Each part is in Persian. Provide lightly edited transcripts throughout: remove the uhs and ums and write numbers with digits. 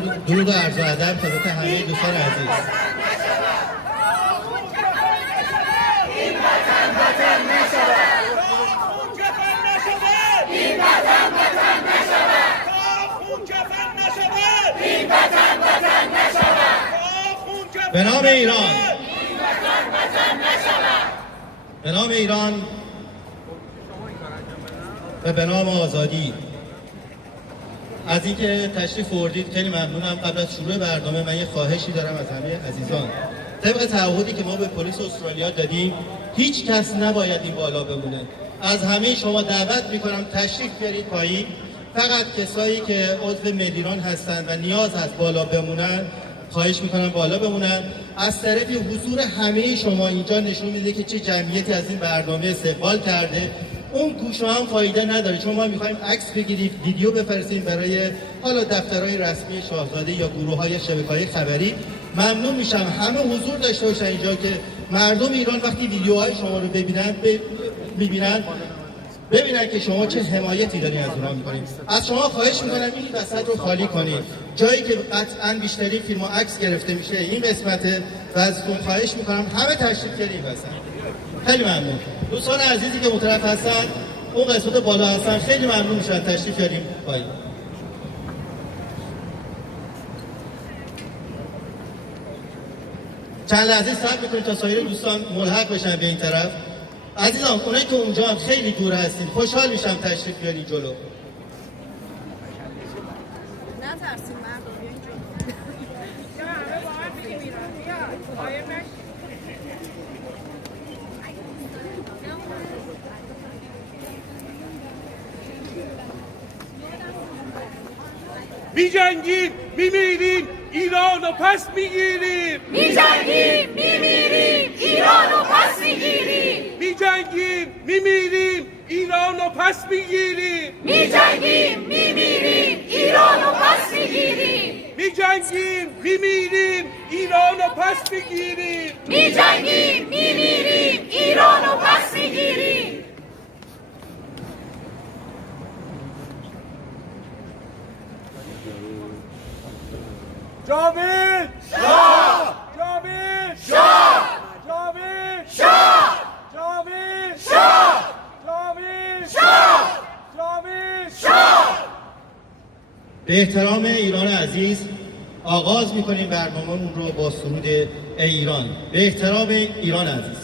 درود و عرض ادب خدمت همه دوستان عزیز. به نام ایران، به نام ایران و به نام آزادی. از اینکه تشریف آوردید خیلی ممنونم. قبل از شروع برنامه من یه خواهشی دارم از همه عزیزان. طبق تعهدی که ما به پلیس استرالیا دادیم، هیچ کس نباید این بالا بمونه. از همه شما دعوت میکنم تشریف بیارید پایین. فقط کسایی که عضو مدیران هستند و نیاز هست بالا بمونن، خواهش میکنم بالا بمونن. از طرفی حضور همه شما اینجا نشون میده که چه جمعیتی از این برنامه استقبال کرده. اون گوشه هم فایده نداره، چون ما میخوایم عکس بگیریم، ویدیو بفرستیم برای حالا دفترهای رسمی شاهزاده یا گروه‌های شبکه‌های خبری. ممنون میشم همه حضور داشته باشن اینجا که مردم ایران وقتی ویدیوهای شما رو ببینن که شما چه حمایتی دارین از اونها میکنید. از شما خواهش میکنم این وسط رو خالی کنید. جایی که قطعاً بیشتری فیلم و عکس گرفته میشه این قسمته و ازتون خواهش میکنم همه تشریف بیارید این وسط. خیلی ممنون. دوستان عزیزی که مطرف هستن اون قسمت بالا هستن خیلی ممنون میشن تشریف بیاریم پایین. چند لحظه صبر میکنید تا سایر دوستان ملحق بشن به این طرف. عزیزان اونایی که اونجا هم خیلی دور هستین خوشحال میشم تشریف بیارید جلو. نترسین مردم بیاین جلو. یا همه با هم دیگه میرن. بیا قایم نشین. می‌جنگیم می‌میریم ایرانو پس می‌گیریم. می‌جنگیم می‌میریم ایرانو پس می‌گیریم. می‌جنگیم می‌میریم ایرانو پس می‌گیریم. می‌جنگیم می‌میریم ایرانو پس می‌گیریم. می‌جنگیم می‌میریم ایرانو پس می‌گیریم. می‌جنگیم می‌میریم ایرانو پس می‌گیریم. جاوید شاه! جاوید شاه! جاوید شاه! جاوید شاه! جاوید شاه! جاوید شاه! به احترام ایران عزیز آغاز میکنیم برنامه‌مون رو با سرود ای ایران. به احترام ایران عزیز.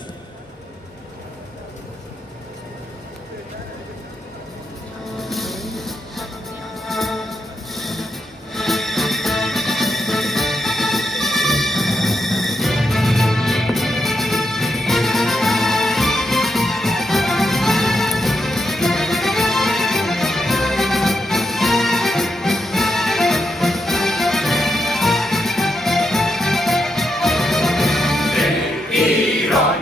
ایران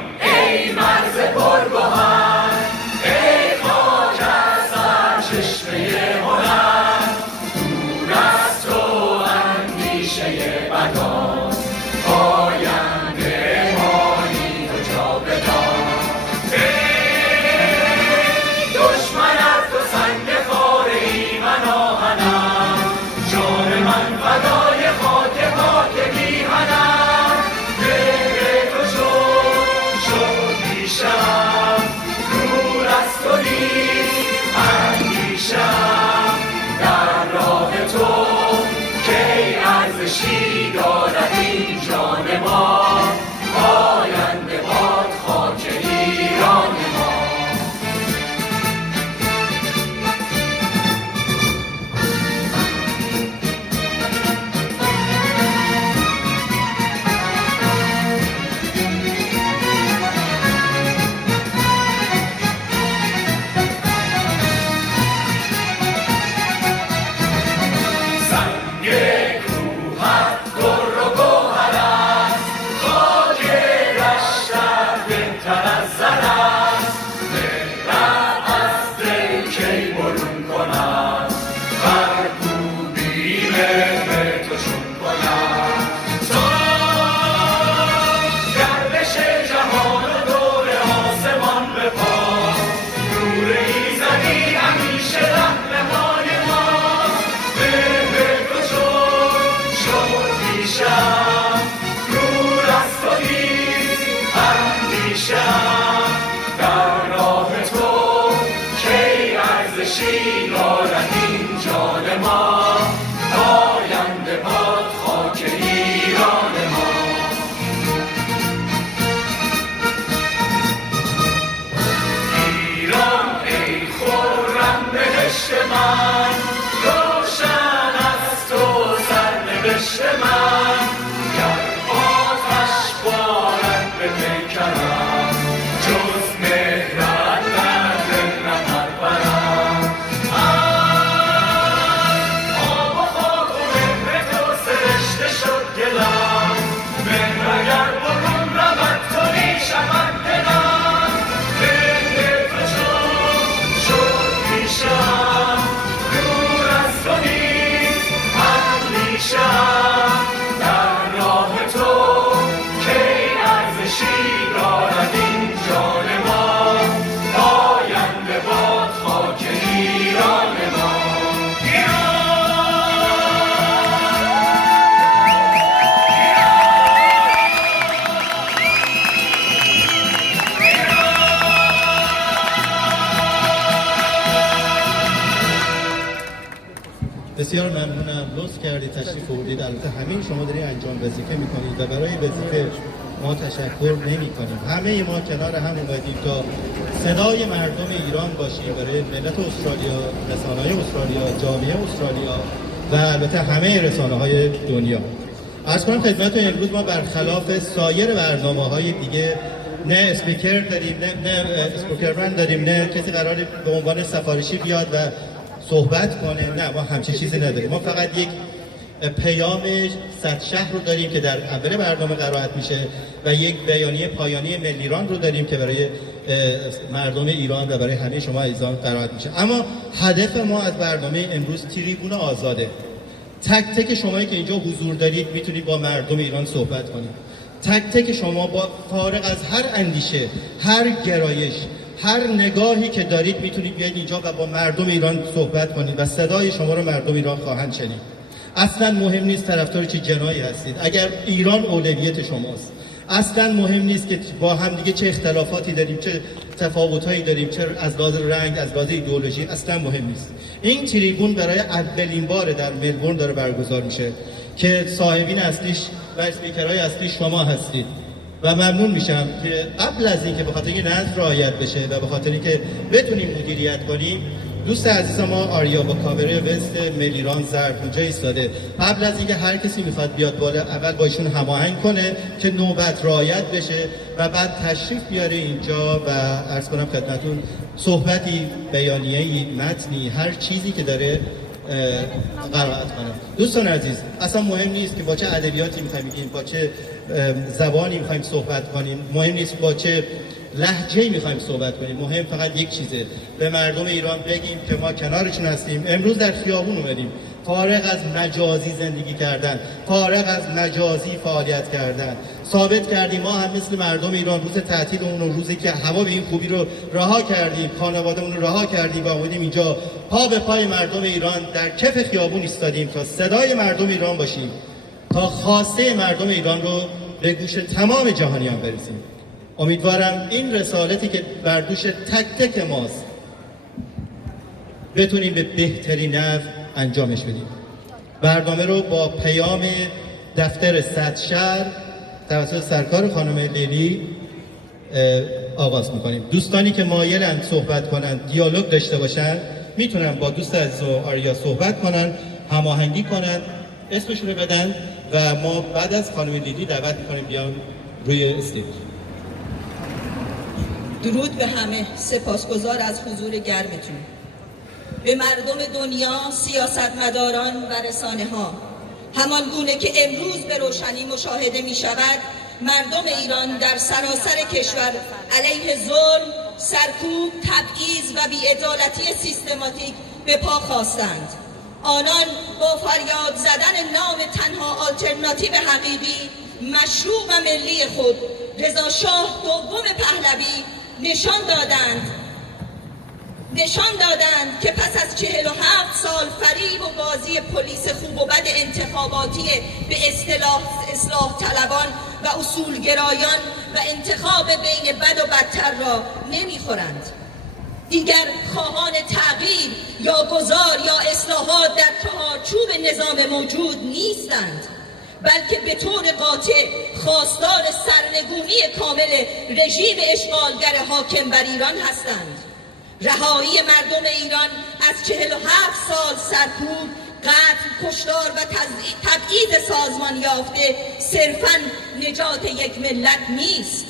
بسیار ممنونم، لطف کردید تشریف آوردید. البته همه شما دارید انجام وظیفه میکنید و برای وظیفه ما تشکر نمی‌کنیم. همه ما کنار هم اومدیم تا صدای مردم ایران باشیم برای ملت استرالیا، رسانه‌های استرالیا، جامعه استرالیا و البته همه رسانه‌های دنیا. عرض کنم خدمتتون امروز ما برخلاف سایر برنامه‌های دیگه نه اسپیکر داریم، نه اسپیکرمن داریم، نه کسی قراره به عنوان سفارشی بیاد و صحبت کنه. نه، ما همچین چیزی نداریم. ما فقط یک پیام 100 شهر رو داریم که در اول برنامه قرائت میشه و یک بیانیه پایانی ملیران رو داریم که برای مردم ایران و برای همه شما عزیزان قرائت میشه. اما هدف ما از برنامه امروز تریبون آزاده. تک تک شمایی که اینجا حضور دارید میتونید با مردم ایران صحبت کنید. تک تک شما با فارغ از هر اندیشه، هر گرایش، هر نگاهی که دارید میتونید بیاید اینجا و با مردم ایران صحبت کنید و صدای شما رو مردم ایران خواهند شنید. اصلا مهم نیست طرفدار چه جنایی هستید، اگر ایران اولویت شماست. اصلا مهم نیست که با هم دیگه چه اختلافاتی داریم، چه تفاوتایی داریم، چه از لحاظ رنگ، از لحاظ ایدئولوژی، اصلا مهم نیست. این تریبون برای اولین بار در ملبورن داره برگزار میشه که صاحبین اصلیش و اسپیکرهای اصلی شما هستید و ممنون میشم که قبل از اینکه به خاطر اینکه نظم رعایت بشه و به خاطر اینکه بتونیم مدیریت کنیم، دوست عزیز ما آریا با کاوره وست ملیران ظرف اونجا ایستاده. قبل از اینکه هر کسی میخواد بیاد بالا، اول با ایشون هماهنگ کنه که نوبت رعایت بشه و بعد تشریف بیاره اینجا و عرض کنم خدمتتون صحبتی، بیانیه‌ای، متنی، هر چیزی که داره قرائت کنه. دوستان عزیز، اصلا مهم نیست که با چه ادبیاتی میخوایم بگیم، با چه زبانی میخوایم صحبت کنیم، مهم نیست با چه لهجه‌ای میخوایم صحبت کنیم. مهم فقط یک چیزه، به مردم ایران بگیم که ما کنارشون هستیم. امروز در خیابون اومدیم، فارغ از مجازی زندگی کردن، فارغ از مجازی فعالیت کردن، ثابت کردیم ما هم مثل مردم ایران روز تعطیلمون و روزی که هوا به این خوبی رو رها کردیم، خانواده‌مون رو رها کردیم و اومدیم اینجا پا به پای مردم ایران در کف خیابون ایستادیم تا صدای مردم ایران باشیم، تا خواسته مردم ایران رو به گوش تمام جهانیان برسیم. امیدوارم این رسالتی که بر دوش تک تک ماست بتونیم به بهترین نحو انجامش بدیم. برنامه رو با پیام دفتر 100 شهر توسط سرکار خانم لیلی آغاز میکنیم. دوستانی که مایلن صحبت کنن، دیالوگ داشته باشن، میتونن با دوست عزیز و آریا صحبت کنن، هماهنگی کنن، اسمشون رو بدن و ما بعد از خانم لیلی دعوت میکنیم بیان روی استیج. درود به همه، سپاسگزار از حضور گرمتون. به مردم دنیا، سیاستمداران و رسانه ها، همان گونه که امروز به روشنی مشاهده می شود، مردم ایران در سراسر کشور علیه ظلم، سرکوب، تبعیض و بی‌عدالتی سیستماتیک به پا خواستند. آنان با فریاد زدن نام تنها آلترناتیو حقیقی، مشروع و ملی خود، رضا شاه دوم پهلوی، نشان دادند که پس از 47 سال فریب و بازی پلیس خوب و بد انتخاباتی به اصلاح طلبان و اصولگرایان و انتخاب بین بد و بدتر را نمیخورند. دیگر خواهان تغییر یا گذار یا اصلاحات در چارچوب نظام موجود نیستند، بلکه به طور قاطع خواستار سرنگونی کامل رژیم اشغالگر حاکم بر ایران هستند. رهایی مردم ایران از 47 سال سرکوب، قتل، کشتار و تبعیض سازمان یافته صرفاً نجات یک ملت نیست،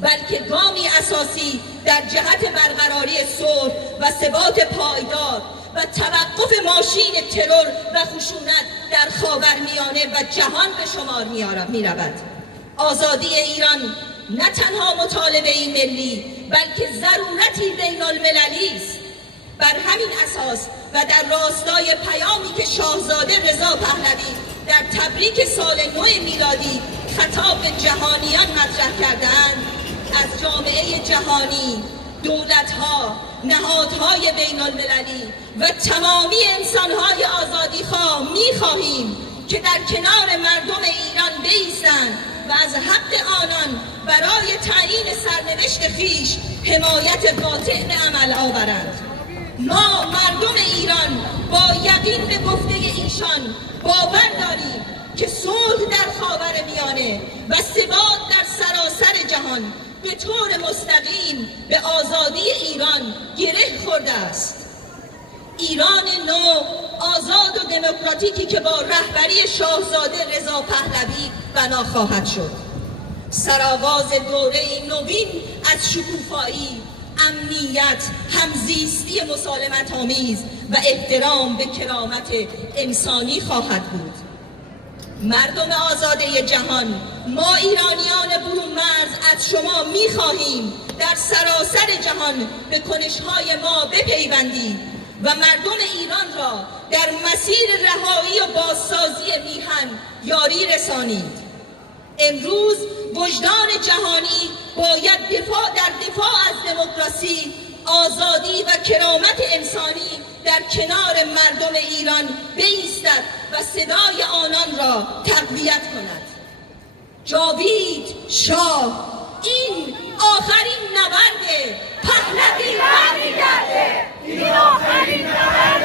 بلکه گامی اساسی در جهت برقراری صلح و ثبات پایدار و توقف ماشین ترور و خشونت در خاورمیانه و جهان به شمار می رود. آزادی ایران نه تنها مطالبه‌ای ملی، بلکه ضرورتی بین المللی است. بر همین اساس و در راستای پیامی که شاهزاده رضا پهلوی در تبریک سال نو میلادی خطاب به جهانیان مطرح کردند، از جامعه جهانی، دولت‌ها، نهادهای بین المللی و تمامی انسان‌های آزادیخواه می‌خواهیم که در کنار مردم ایران بایستند و از حق آنان برای تعیین سرنوشت خویش حمایت قاطع به عمل آورند. ما مردم ایران با یقین به گفته ایشان باور داریم که صلح در خاورمیانه و ثبات در سراسر جهان به طور مستقیم به آزادی ایران گره خورده است. ایران نو، آزاد و دموکراتیکی که با رهبری شاهزاده رضا پهلوی بنا خواهد شد. سرآغاز دوره نوین از شکوفایی، امنیت، همزیستی مسالمت آمیز و احترام به کرامت انسانی خواهد بود. مردم آزاده جهان، ما ایرانیان برون مرز از شما می‌خواهیم در سراسر جهان به کنش‌های ما بپیوندید و مردم ایران را در مسیر رهایی و بازسازی میهن یاری رسانید. امروز وجدان جهانی باید در دفاع از دموکراسی، آزادی و کرامت انسانی در کنار مردم ایران بایستد و صدای آنان را تقویت کند. جاوید شاه، این آخرین نبرد پهلوی برمیگرده. این آخرین نبرد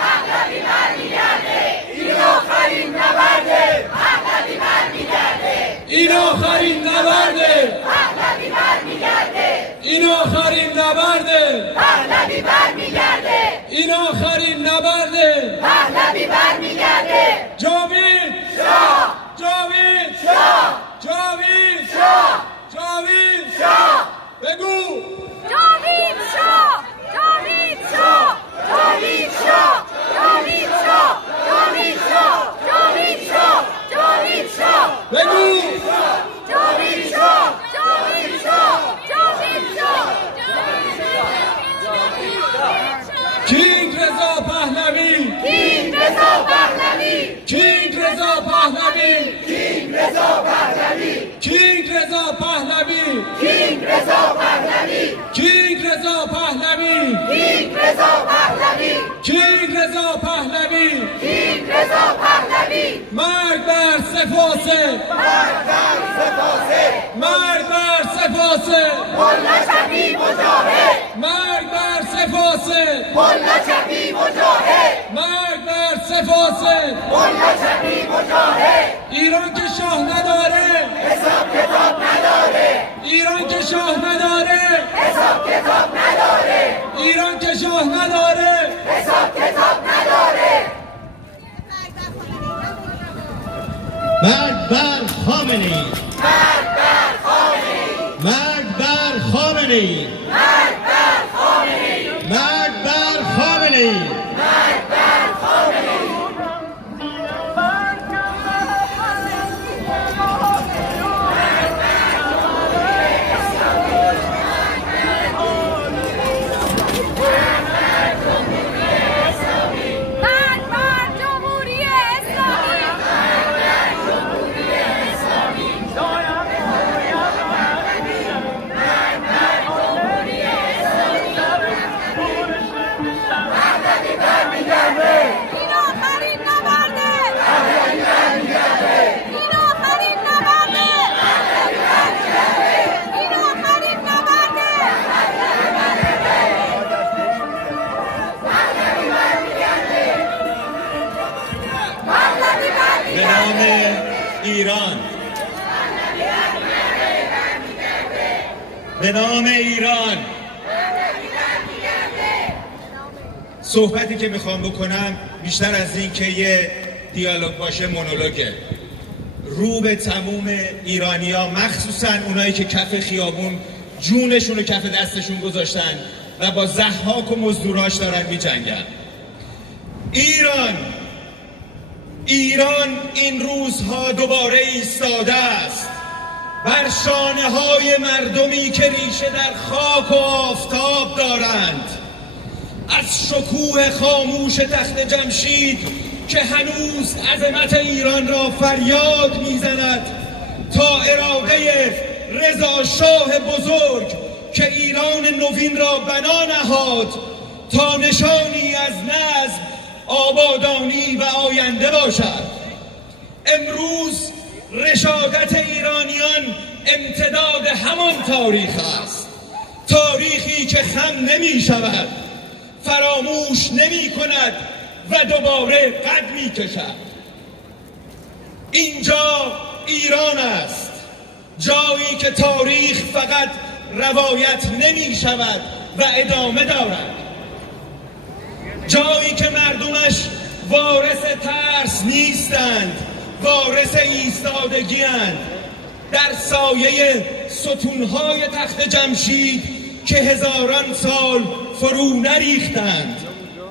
پهلوی برمیگرده. این آخرین نبرد پهلوی برمیگرده. این آخرین نبرد پهلوی برمیگرده. این آخرین نبرد پهلوی برمیگرده. این آخرین نبرد پهلوی برمیگرده. جاوید شاه، جاوید شاه، جاوید شاه، جاوید شاه. بگو جاوید شاه، جاوید شاه، جاوید شاه، جاوید شاه، جاوید شاه، جاوید شاه، جاوید شاه. بگو جاوید شاه، جاوید شاه، جاوید شاه. کینگ رضا پهلوی، کینگ رضا پهلوی، کینگ رضا پهلوی، کینگ رضا پهلوی، کینگ رضا پهلوی، کینگ رضا پهلوی، کینگ رضا پهلوی، کینگ رضا پهلوی، کینگ رضا پهلوی. کینگ رضا پهلوی. مرگ بر سپاسه، مرگ بر سپاسه، مرگ بر سپاسه، ملا چپی مجاهد، مرگ بر سپاسه، ملا چپی مجاهد، مرگ بر سپاسه. ملا چپی مجاهد. ایران که شاه نداره، حساب کتاب نداره، ایران که شاه نداره، حساب کتاب نداره، ایران که شاه نداره. حساب کتاب نداره. مرگ بر خامنه‌ای، مرگ بر خامنه‌ای، مرگ بر خامنه‌ای، مرگ بر خامنه‌ای، مرگ بر خامنه‌ای. مرگ بر خامنه‌ای. مرگ بر جمهوری اسلامی. این آخرین نبرده. این آخرین نبرده. این آخرین نبرده. به نام ایران، به نام ایران. صحبتی که میخوام بکنم بیشتر از این که یه دیالوگ باشه مونولوگه. رو به تموم ایرانیا، مخصوصا اونایی که کف خیابون جونشون رو کف دستشون گذاشتن و با ضحاک و مزدوراش دارن میجنگن. ایران این روزها دوباره ایستاده است بر شانه های مردمی که ریشه در خاک و آفتاب دارند. از شکوه خاموش تخت جمشید که هنوز عظمت ایران را فریاد میزند تا عراقه رضا شاه بزرگ که ایران نوین را بنا نهاد تا نشانی از نظم، آبادانی و آینده باشد. امروز رشادت ایرانیان امتداد همان تاریخ است، تاریخی که خم نمی شود فراموش نمی کند و دوباره قد می کشد. اینجا ایران است، جایی که تاریخ فقط روایت نمی شود و ادامه دارد، جایی که مردمش وارث ترس نیستند، وارث ایستادگی اند، در سایه ستونهای تخت جمشید که هزاران سال فرو نریختند،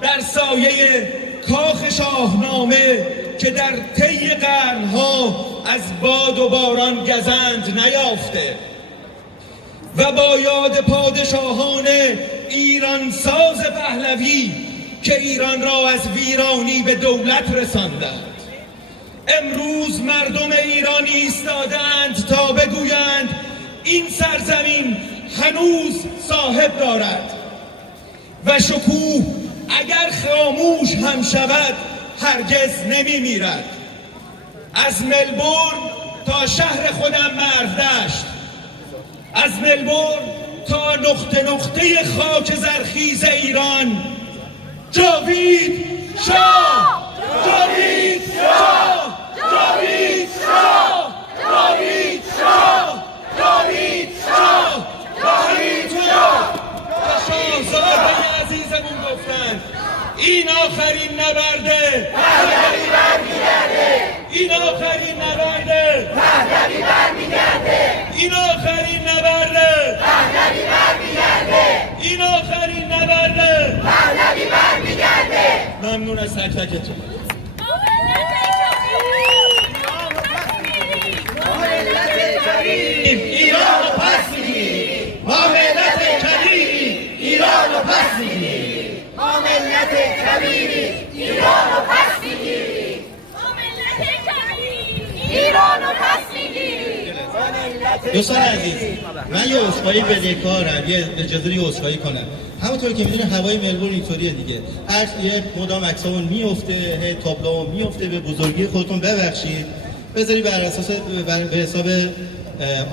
در سایه کاخ شاهنامه که در طی قرنها از باد و باران گزند نیافته و با یاد پادشاهان ایران ساز پهلوی که ایران را از ویرانی به دولت رساندند. امروز مردم ایران ایستادند تا بگویند این سرزمین هنوز صاحب دارد و شکوه اگر خاموش هم شود هرگز نمی میرد. از ملبورن تا شهر خودم مرزدشت، از ملبورن تا نقطه نقطه خاک زرخیز ایران، جاوید شاه، جاوید شاه، جاوید شاه، جاوید شاه، جاوید شاه، جاوید شاه. و شاهزاده عزیزمون گفتند این آخرین نبرده، پهلوی برمیگرده، این آخرین نبرده، پهلوی برمیگرده، این آخرین نبرده، پهلوی برمیگرده، این آخرین نبرده. پهلوی برمیگرده. ممنون از تک تکتون. ایران رو پس میگیریم، ما ملت کبیریم، ایران رو پس میگیریم، ما ملت کبیریم، ایران رو پس میگیریم، ما ملت کبیریم، ایران رو پس میگیریم. دوستان عزیز، من یه عذرخواهی بدهکارم، یه اجازه یه عذرخواهی کنم. همونطور که میدونید هوای ملبورن اینطوریه دیگه، هر یه مدام عکسامون میفته، تابلومون میفته، به بزرگی خودتون ببخشید، بذاری بر اساس به حساب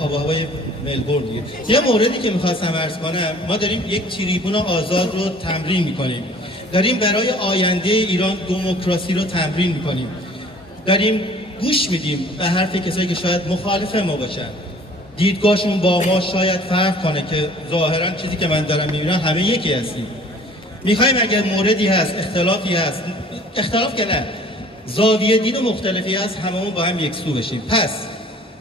آب و هوای ملبورن دیگه. یه موردی که می‌خواستم عرض کنم، ما داریم یک تریبون آزاد رو تمرین می‌کنیم، داریم برای آینده ایران دموکراسی رو تمرین می‌کنیم، داریم گوش میدیم به حرف کسایی که شاید مخالف ما باشن، دیدگاهشون با ما شاید فرق کنه که ظاهرا چیزی که من دارم میبینم همه یکی هستیم. میخوایم اگر موردی هست، اختلافی هست، اختلاف که نه، زاویه دید مختلفی هست، هممون با هم یکسو بشیم. پس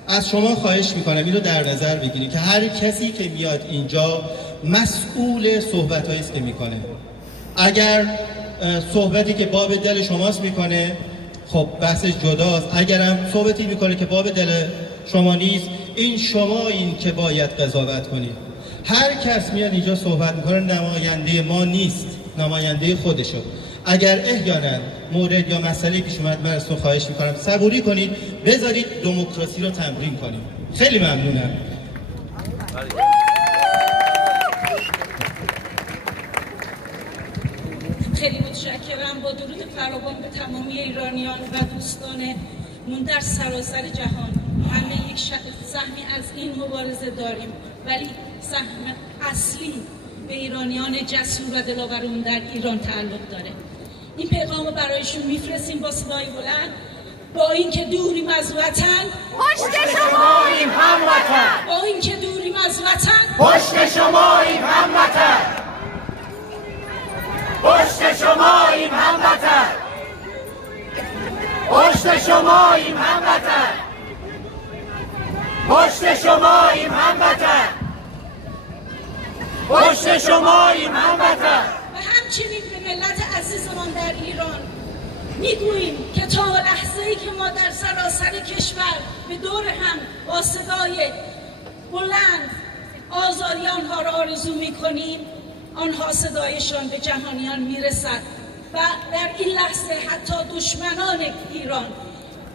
از شما خواهش میکنم این رو در نظر بگیرید که هر کسی که میاد اینجا مسئول صحبتایی است که میکنه. اگر صحبتی که باب دل شماست میکنه، خب بحثش جداست. اگرم صحبتی میکنه که باب دل شما نیست، این شما این که باید قضاوت کنید. هر کس میاد اینجا صحبت میکنه نماینده ما نیست، نماینده خودشو. اگر احیانا مورد یا مسئله پیش اومد، من از تو خواهش میکنم صبوری کنید، بذارید دموکراسی رو تمرین کنید. خیلی ممنونم. خیلی متشکرم. با درود فراوان به تمامی ایرانیان و دوستانمون در سراسر جهان. همه یک سهمی از این مبارزه داریم، ولی سهم اصلی به ایرانیان جسور و دلاورون در ایران تعلق داره. این پیغام رو برایشون میفرستیم با صدای بلند، با اینکه دوریم از وطن، پشت شماییم هموطن. با اینکه دوریم از وطن، پشت شماییم هموطن، پشت شماییم هموطن، پشت شماییم هموطن، پشت شماییم هموطن، پشت شماییم هموطن. و همچنین به ملت عزیزمان در ایران میگوییم که تا لحظه‌ای که ما در سراسر کشور به دور هم با صدای بلند آزادی آنها را آرزو میکنیم، آنها صدایشان به جهانیان میرسد و در این لحظه حتی دشمنان ایران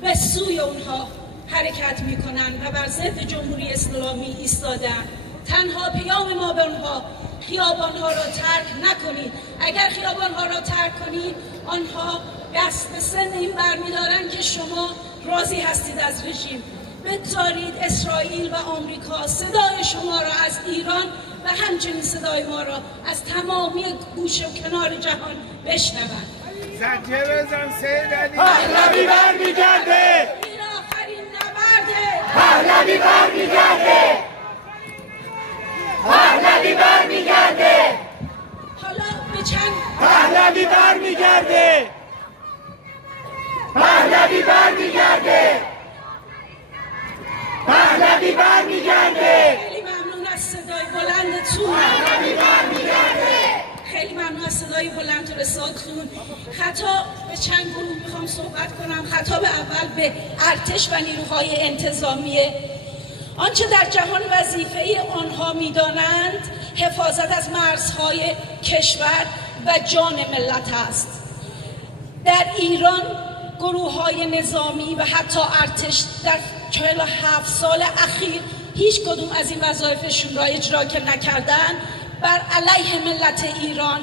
به سوی اونها حرکت میکنند و بر ضد جمهوری اسلامی ایستادند. تنها پیام ما به آنها، خیابانها را ترک نکنید. اگر خیابانها را ترک کنید، آنها دست به سن این برمیدارن که شما راضی هستید از رژیم. بگذارید اسرائیل و آمریکا صدای شما را از ایران و همچنین صدای ما را از تمامی گوشه و کنار جهان بشنوند. زنجه بزن سید علی. پهلوی برمیگرده. این آخرین نبرده. پهلوی برمیگرده. پهلوی برمیگرده. حالا به چند پهلوی برمیگرده. پهلوی برمیگرده. پهلوی برمیگرده. خیلی ممنون از صدای بلندتون. پهلوی برمیگرده. خیلی ممنون از صدای بلند و رسالتون. خطاب به چند گروه میخوام صحبت کنم. خطاب اول به ارتش و نیروهای انتظامیه. آنچه در جهان وظیفه آنها میدانند حفاظت از مرزهای کشور و جان ملت است. در ایران گروه‌های نظامی و حتی ارتش در 47 سال اخیر هیچ کدوم از این وظایفشون را اجرا نکردند، بر علیه ملت ایران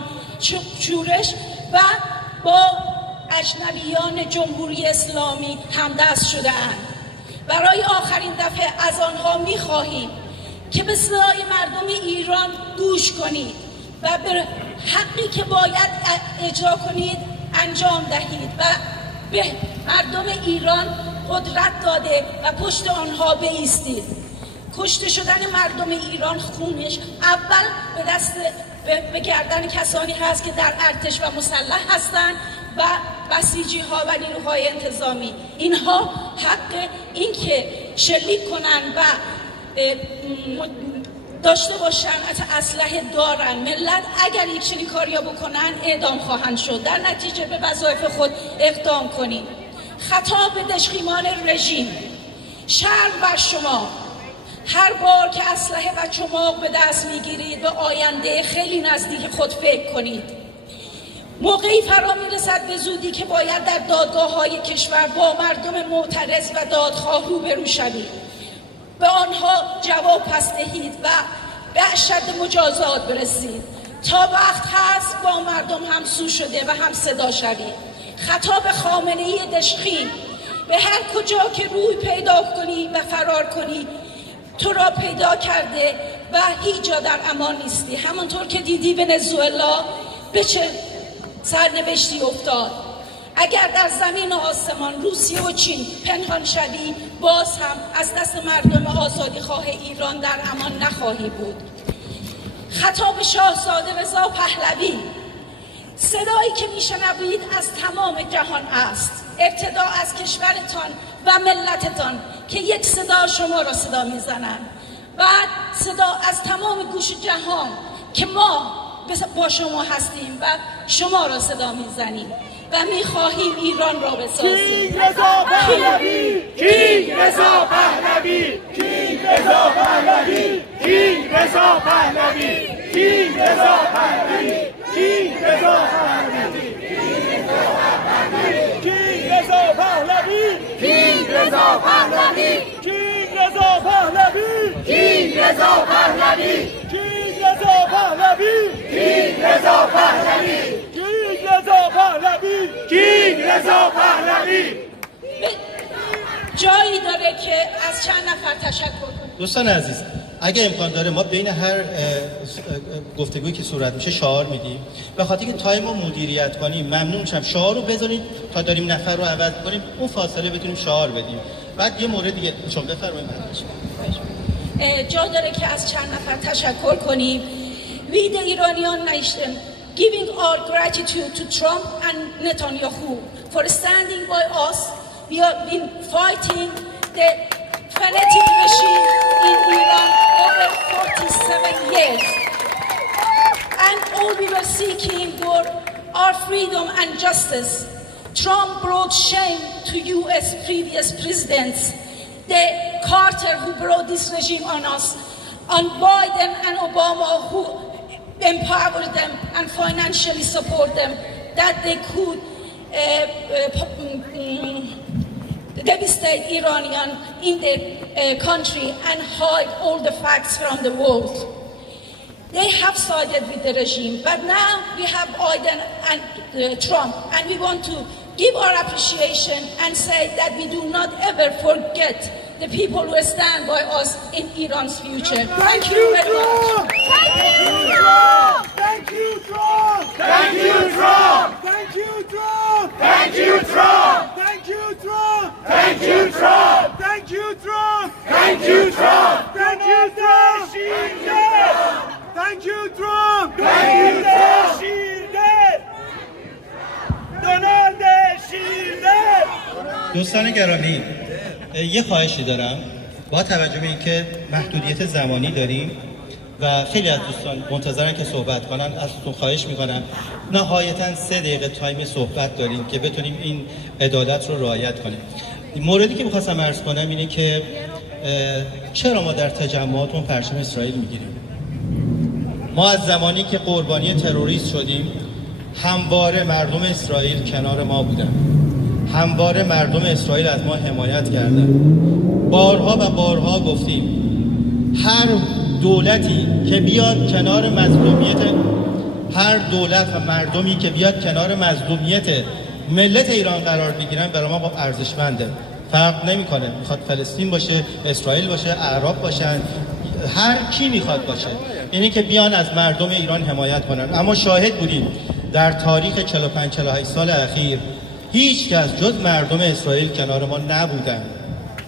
شورش و با اجنبیان جمهوری اسلامی همدست شده‌اند. برای آخرین دفعه از آنها می‌خواهیم که به صدای مردم ایران گوش کنید و به حقی که باید اجرا کنید انجام دهید و به مردم ایران قدرت داده و پشت آنها بایستید. کشته شدن مردم ایران خونش اول به دست به گردن کسانی هست که در ارتش و مسلح هستند و بسیجی ها و نیروهای انتظامی. اینها حق این که شلیک کنن و داشته باشن اسلحه دارن. ملت اگر یک چنین کاریا بکنن اعدام خواهند شد. در نتیجه به وظایف خود اقدام کنید. خطاب به دژخیمان رژیم: شرم بر شما. هر بار که اسلحه و چماق به دست میگیرید به آینده خیلی نزدیک خود فکر کنید. موقعی فرا میرسد به زودی که باید در دادگاه‌های کشور با مردم معترض و دادخواه روبرو شوید. به آنها جواب پس دهید و به اشد مجازات برسید. تا وقت هست با مردم همسو شده و هم صدا شوید. خطاب خامنه‌ای دژخیم: به هر کجا که روی پیدا کنی و فرار کنی تو را پیدا کرده و هیچ جا در امان نیستی. همانطور که دیدی ونزوئلا به چه سرنوشتی افتاد. اگر در زمین و آسمان روسیه و چین پنهان شوی باز هم از دست مردم آزادی خواه ایران در امان نخواهی بود. خطاب شاهزاده رضا پهلوی: صدایی که میشنوید از تمام جهان است. ابتدا از کشورتان و ملتتان که یک صدا شما را صدا میزنند. بعد صدا از تمام گوش جهان که ما با شما هستیم و شما را صدا میزنیم و میخواهیم ایران را بسازیم. کینگ رضا پهلوی، کینگ رضا پهلوی، کینگ رضا پهلوی، کینگ رضا پهلوی، کینگ رضا پهلوی، کینگ رضا پهلوی، کینگ رضا پهلوی، کینگ رضا پهلوی، کینگ رضا پهلوی، کینگ رضا پهلوی، کینگ رضا پهلوی، کینگ رضا پهلوی، کینگ رضا پهلوی، کینگ رضا پهلوی. جایی داره که از چند نفر تشکر کنیم. دوستان عزیز، اگه امکان داره ما بین هر گفتگویی که صورت میشه شعار میدیم. به خاطر که تایم رو مدیریت کنیم ممنون میشم شعار رو بذارید تا داریم نفر رو عوض کنیم اون فاصله بتونیم شعار بدیم. بعد یه مورد دیگه شما بفرمایید. جا داره که از چند نفر تشکر کنیم. We the Iranian nation giving our gratitude to Trump and Netanyahu for standing by us. We have been fighting the fanatic regime in Iran over 47 years. And all we were seeking were our freedom and justice. Trump brought shame to U.S. previous presidents. The Carter who brought this regime on us, on Biden and Obama who empowered them and financially support them, that they could devastate Iranian in their country and hide all the facts from the world. They have sided with the regime, but now we have Biden and Trump, and we want to give our appreciation and say that we do not ever forget the people who stand by us in Iran's future. Thank you, very much. Trump! Thank you, Trump! Thank you, Trump! Thank you, Trump! Thank you, Trump! Thank you, Trump! Thank you, Trump! Thank you, Trump! Thank you, Trump! Thank you, Trump! Thank you, Trump! Thank you, Trump! دونالد شیلدر. دوستان گرامی، یه خواهشی دارم. با توجه به اینکه محدودیت زمانی داریم و خیلی از دوستان منتظرن که صحبت کنن، ازتون خواهش میکنم نهایتاً 3 دقیقه تایم صحبت داریم که بتونیم این عدالت رو رعایت کنیم. موردی که میخواستم عرض کنم اینه که چرا ما در تجمعاتون پرچم اسرائیل میگیریم؟ ما از زمانی که قربانی تروریست شدیم همواره مردم اسرائیل کنار ما بودن، همواره مردم اسرائیل از ما حمایت کردن. بارها و بارها گفتیم هر دولتی که بیاد کنار مظلومیت، هر دولت و مردمی که بیاد کنار مظلومیت ملت ایران قرار بگیرن برای ما ارزشمنده. فرق نمیکنه میخواد فلسطین باشه، اسرائیل باشه، اعراب باشن، هر کی میخواد باشه، اینی که بیان از مردم ایران حمایت کنن. اما شاهد بودیم در تاریخ 45-48 سال اخیر هیچ کس جز مردم اسرائیل کنار ما نبودن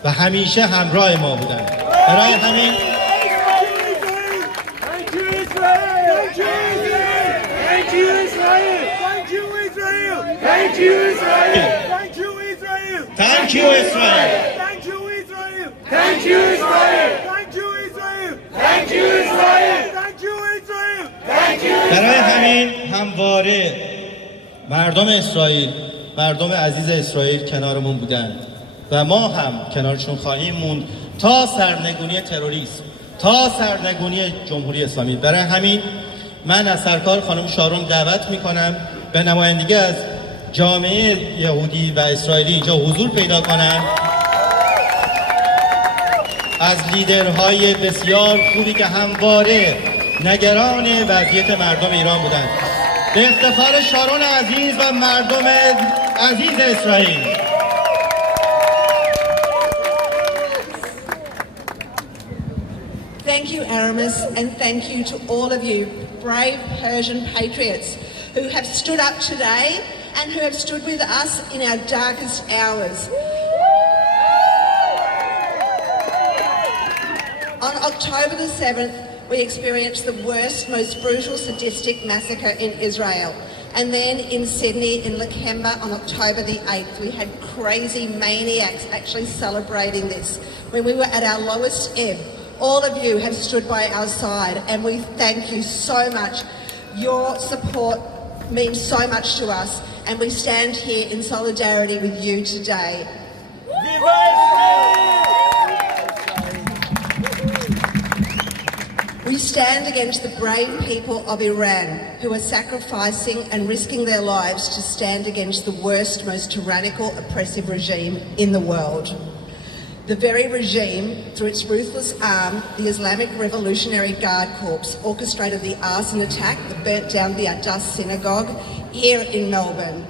و همیشه همراه ما بودن. برای همین Thank you, Israel! Thank you, Israel! Thank you, Israel! Thank you, Israel! Thank you, Israel! Thank you, Israel! Thank you, Israel! Thank you, Israel! Thank you, Israel! برای همین همواره مردم اسرائیل، مردم عزیز اسرائیل کنارمون بودن و ما هم کنارشون خواهیم موند تا سرنگونی تروریسم، تا سرنگونی جمهوری اسلامی. برای همین من از سرکار خانم شارون دعوت میکنم به نمایندگی از جامعه یهودی و اسرائیلی اینجا حضور پیدا کنن، از لیدرهای بسیار خوبی که همواره نگران وضعیت مردم ایران بودن. به افتخار شارون عزیز و مردم عزیز اسرائیل. Thank you, Aramis, and thank you to all of you, brave Persian patriots, who have stood up today and who have stood with us in our darkest hours. On October the 7th, we experienced the worst, most brutal, sadistic massacre in Israel. And then in Sydney, in Lakemba, on October the 8th, we had crazy maniacs actually celebrating this. When we were at our lowest ebb, all of you have stood by our side, and we thank you so much. Your support means so much to us, and we stand here in solidarity with you today. We stand against the brave people of Iran who are sacrificing and risking their lives to stand against the worst, most tyrannical, oppressive regime in the world. The very regime, through its ruthless arm, the Islamic Revolutionary Guard Corps, orchestrated the arson attack that burnt down the Adass synagogue here in Melbourne.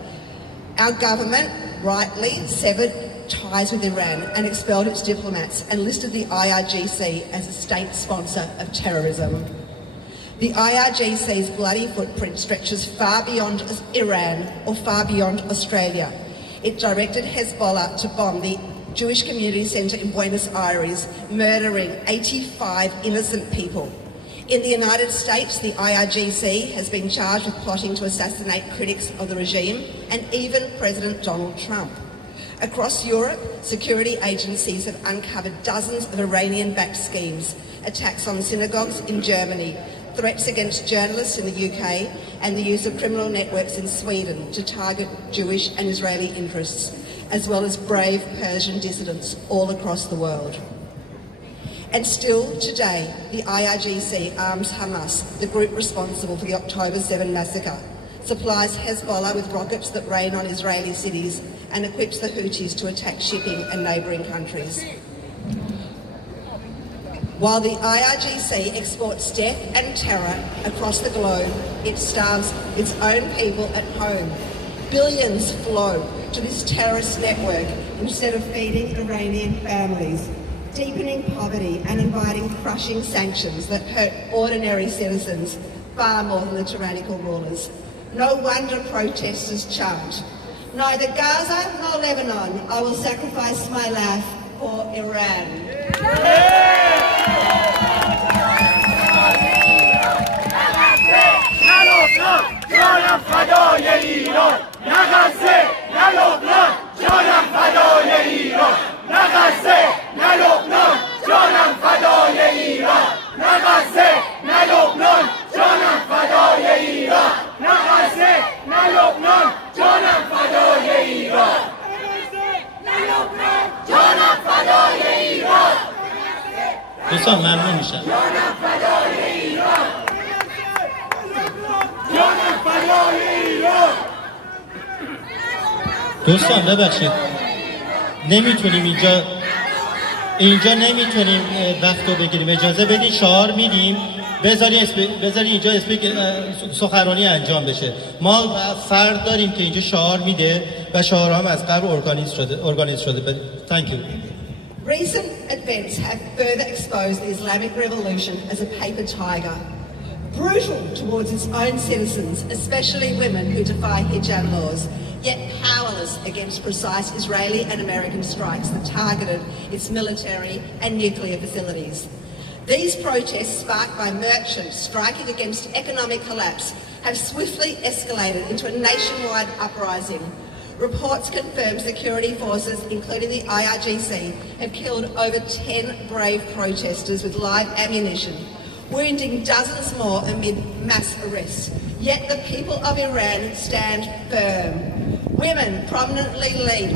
Our government rightly severed ties with Iran and expelled its diplomats and listed the IRGC as a state sponsor of terrorism. The IRGC's bloody footprint stretches far beyond Iran or far beyond Australia. It directed Hezbollah to bomb the Jewish Community Centre in Buenos Aires, murdering 85 innocent people. In the United States, the IRGC has been charged with plotting to assassinate critics of the regime and even President Donald Trump. Across Europe, security agencies have uncovered dozens of Iranian-backed schemes, attacks on synagogues in Germany, threats against journalists in the UK, and the use of criminal networks in Sweden to target Jewish and Israeli interests, as well as brave Persian dissidents all across the world. And still today, the IRGC arms Hamas, the group responsible for the October 7 massacre, supplies Hezbollah with rockets that rain on Israeli cities and equips the Houthis to attack shipping in neighbouring countries. While the IRGC exports death and terror across the globe, it starves its own people at home. Billions flow to this terrorist network instead of feeding Iranian families. deepening poverty and inviting crushing sanctions that hurt ordinary citizens far more than the tyrannical rulers. No wonder protesters chant, neither Gaza nor Lebanon, I will sacrifice my life for Iran. جانم فدای ایران، نه غزه نه لبنان، جانم فدای ایران، نه غزه نه لبنان، جانم فدای ایران، نه غزه نه لبنان، جانم فدای ایران، نه غزه نه لبنان، جانم فدای ایران، جانم فدای ایران. دوستان ممنون میشم. جانم فدای ایران، جانم فدای ایران. دوستان ببخشید نمیتونیم اینجا نمیتونیم وقت رو بگیریم. اجازه بدید شعار میدیم، بذاری اینجا سخنرانی انجام بشه. ما فرد داریم که اینجا شعار میده و شعارها هم از قبل ارگانیز شده. Thank you. Recent events have further exposed the Islamic Revolution as a paper tiger, brutal towards its own citizens, especially women who defy hijab laws, yet powerless against precise Israeli and American strikes that targeted its military and nuclear facilities. These protests, sparked by merchants striking against economic collapse, have swiftly escalated into a nationwide uprising. Reports confirm security forces, including the IRGC, have killed over 10 brave protesters with live ammunition, wounding dozens more amid mass arrests. Yet the people of Iran stand firm. Women prominently lead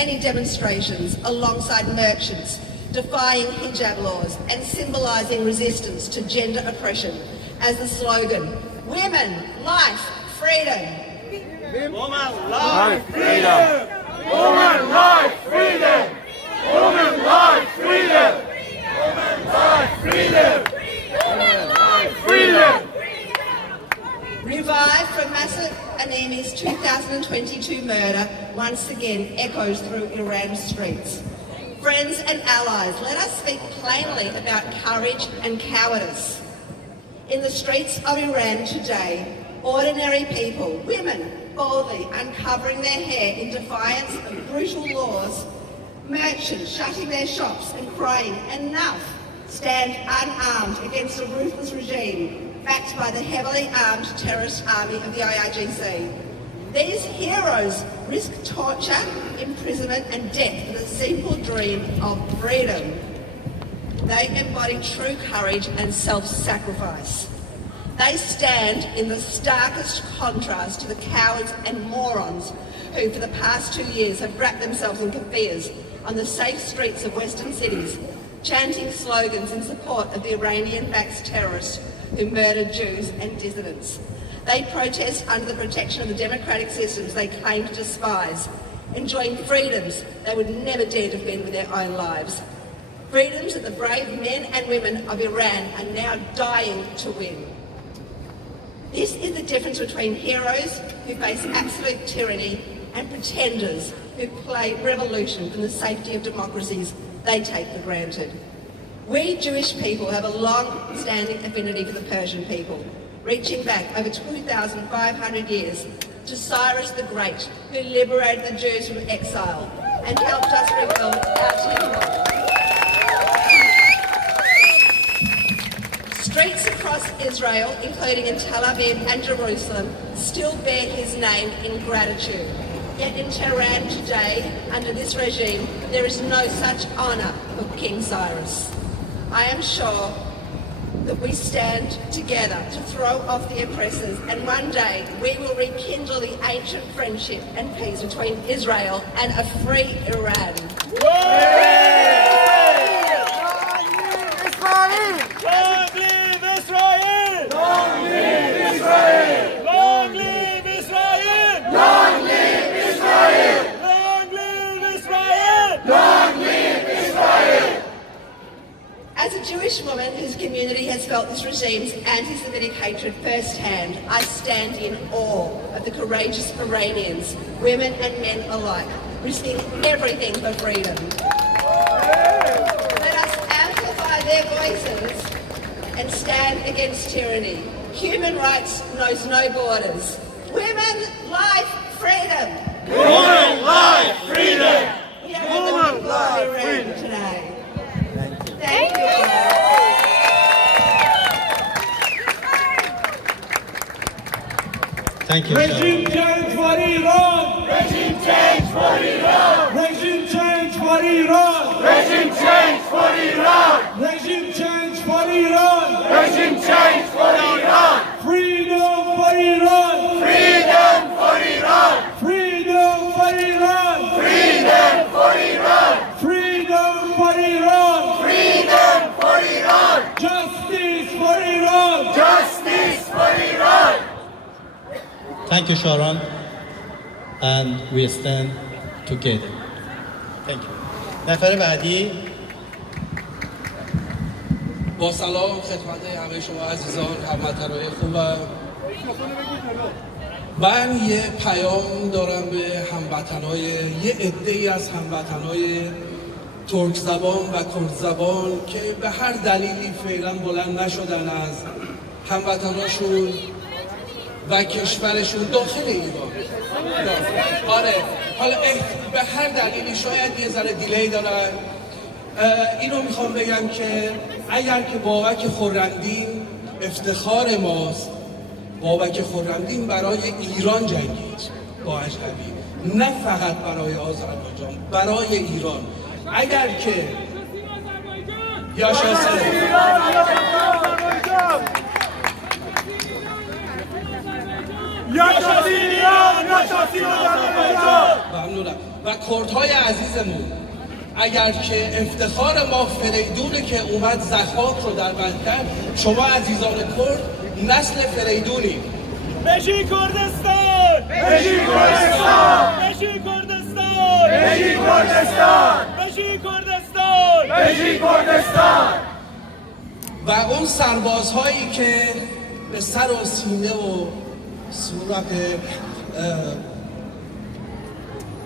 many demonstrations alongside merchants, defying hijab laws and symbolising resistance to gender oppression as the slogan, "Women, life, freedom." Woman, life, freedom. Woman, life, freedom. Woman, life, freedom. Woman, life, freedom. Woman, life, freedom. Revived from Massa Amini's 2022 murder once again echoes through Iran's streets. Friends and allies, let us speak plainly about courage and cowardice. In the streets of Iran today, ordinary people, women, boldly uncovering their hair in defiance of brutal laws, merchants shutting their shops and crying, "Enough!" stand unarmed against a ruthless regime backed by the heavily armed terrorist army of the IRGC. These heroes risk torture, imprisonment and death for the simple dream of freedom. They embody true courage and self-sacrifice. They stand in the starkest contrast to the cowards and morons who for the past 2 years have wrapped themselves in keffiyehs on the safe streets of Western cities, chanting slogans in support of the Iranian-backed terrorists who murdered Jews and dissidents. They protest under the protection of the democratic systems they claim to despise, enjoying freedoms they would never dare defend with their own lives. Freedoms that the brave men and women of Iran are now dying to win. This is the difference between heroes who face absolute tyranny and pretenders who play revolution from the safety of democracies they take for granted. We Jewish people have a long-standing affinity for the Persian people, reaching back over 2,500 years to Cyrus the Great, who liberated the Jews from exile and helped us rebuild our temple. Streets across Israel, including in Tel Aviv and Jerusalem, still bear his name in gratitude. Yet in Tehran today, under this regime, there is no such honour for King Cyrus. I am sure that we stand together to throw off the oppressors, and one day we will rekindle the ancient friendship and peace between Israel and a free Iran. Long live Israel! Long live Israel! Long live Israel! Long live Israel! Long live Israel! As a Jewish woman whose community has felt this regime's anti-Semitic hatred firsthand, I stand in awe of the courageous Iranians, women and men alike, risking everything for freedom. Let places and stand against tyranny. Human rights knows no borders. Women, life, freedom. Women, life, freedom. We are at the referendum today. Thank you. Thank you. Regime change for Iran. Regime change for Iran. Regime change for Iran. Regime change for Iran. Regime change for Iran. Regime change for Iran. Freedom for Iran. Freedom for Iran. Freedom for Iran. Freedom for Iran. Freedom for Iran. Freedom for Iran. Justice for Iran. Justice for Iran. Thank you, Sharon. And we stand together. Thank you. نفر بعدی. با سلام خدمت همه شما عزیزان، هموطنان خوبم. من یه پیام دارم به هموطنای یه عده‌ای از هموطنای ترک زبان و کرد زبان که به هر دلیلی فعلا بلند نشدن از هموطناشون و کشورشون داخل ایران. آره، حالا به هر دلیلی شاید یه ذره دیلی دارن. اینو میخوام بگم که اگر که بابک خرمدین افتخار ماست، بابک خرمدین برای ایران جنگید با اجنبی، نه فقط برای آذربایجان، برای ایران. اگر که ممنونم. و کردهای عزیزمون، اگر که افتخار ما فریدونه که اومد زخات رو در بند کرد، شما عزیزان کرد نسل فریدونی. بشی کردستان! بشی کردستان! بشی کردستان! بشی کردستان! بشی کردستان! بشی کردستان! و اون سربازهایی که به سر و سینه و صورت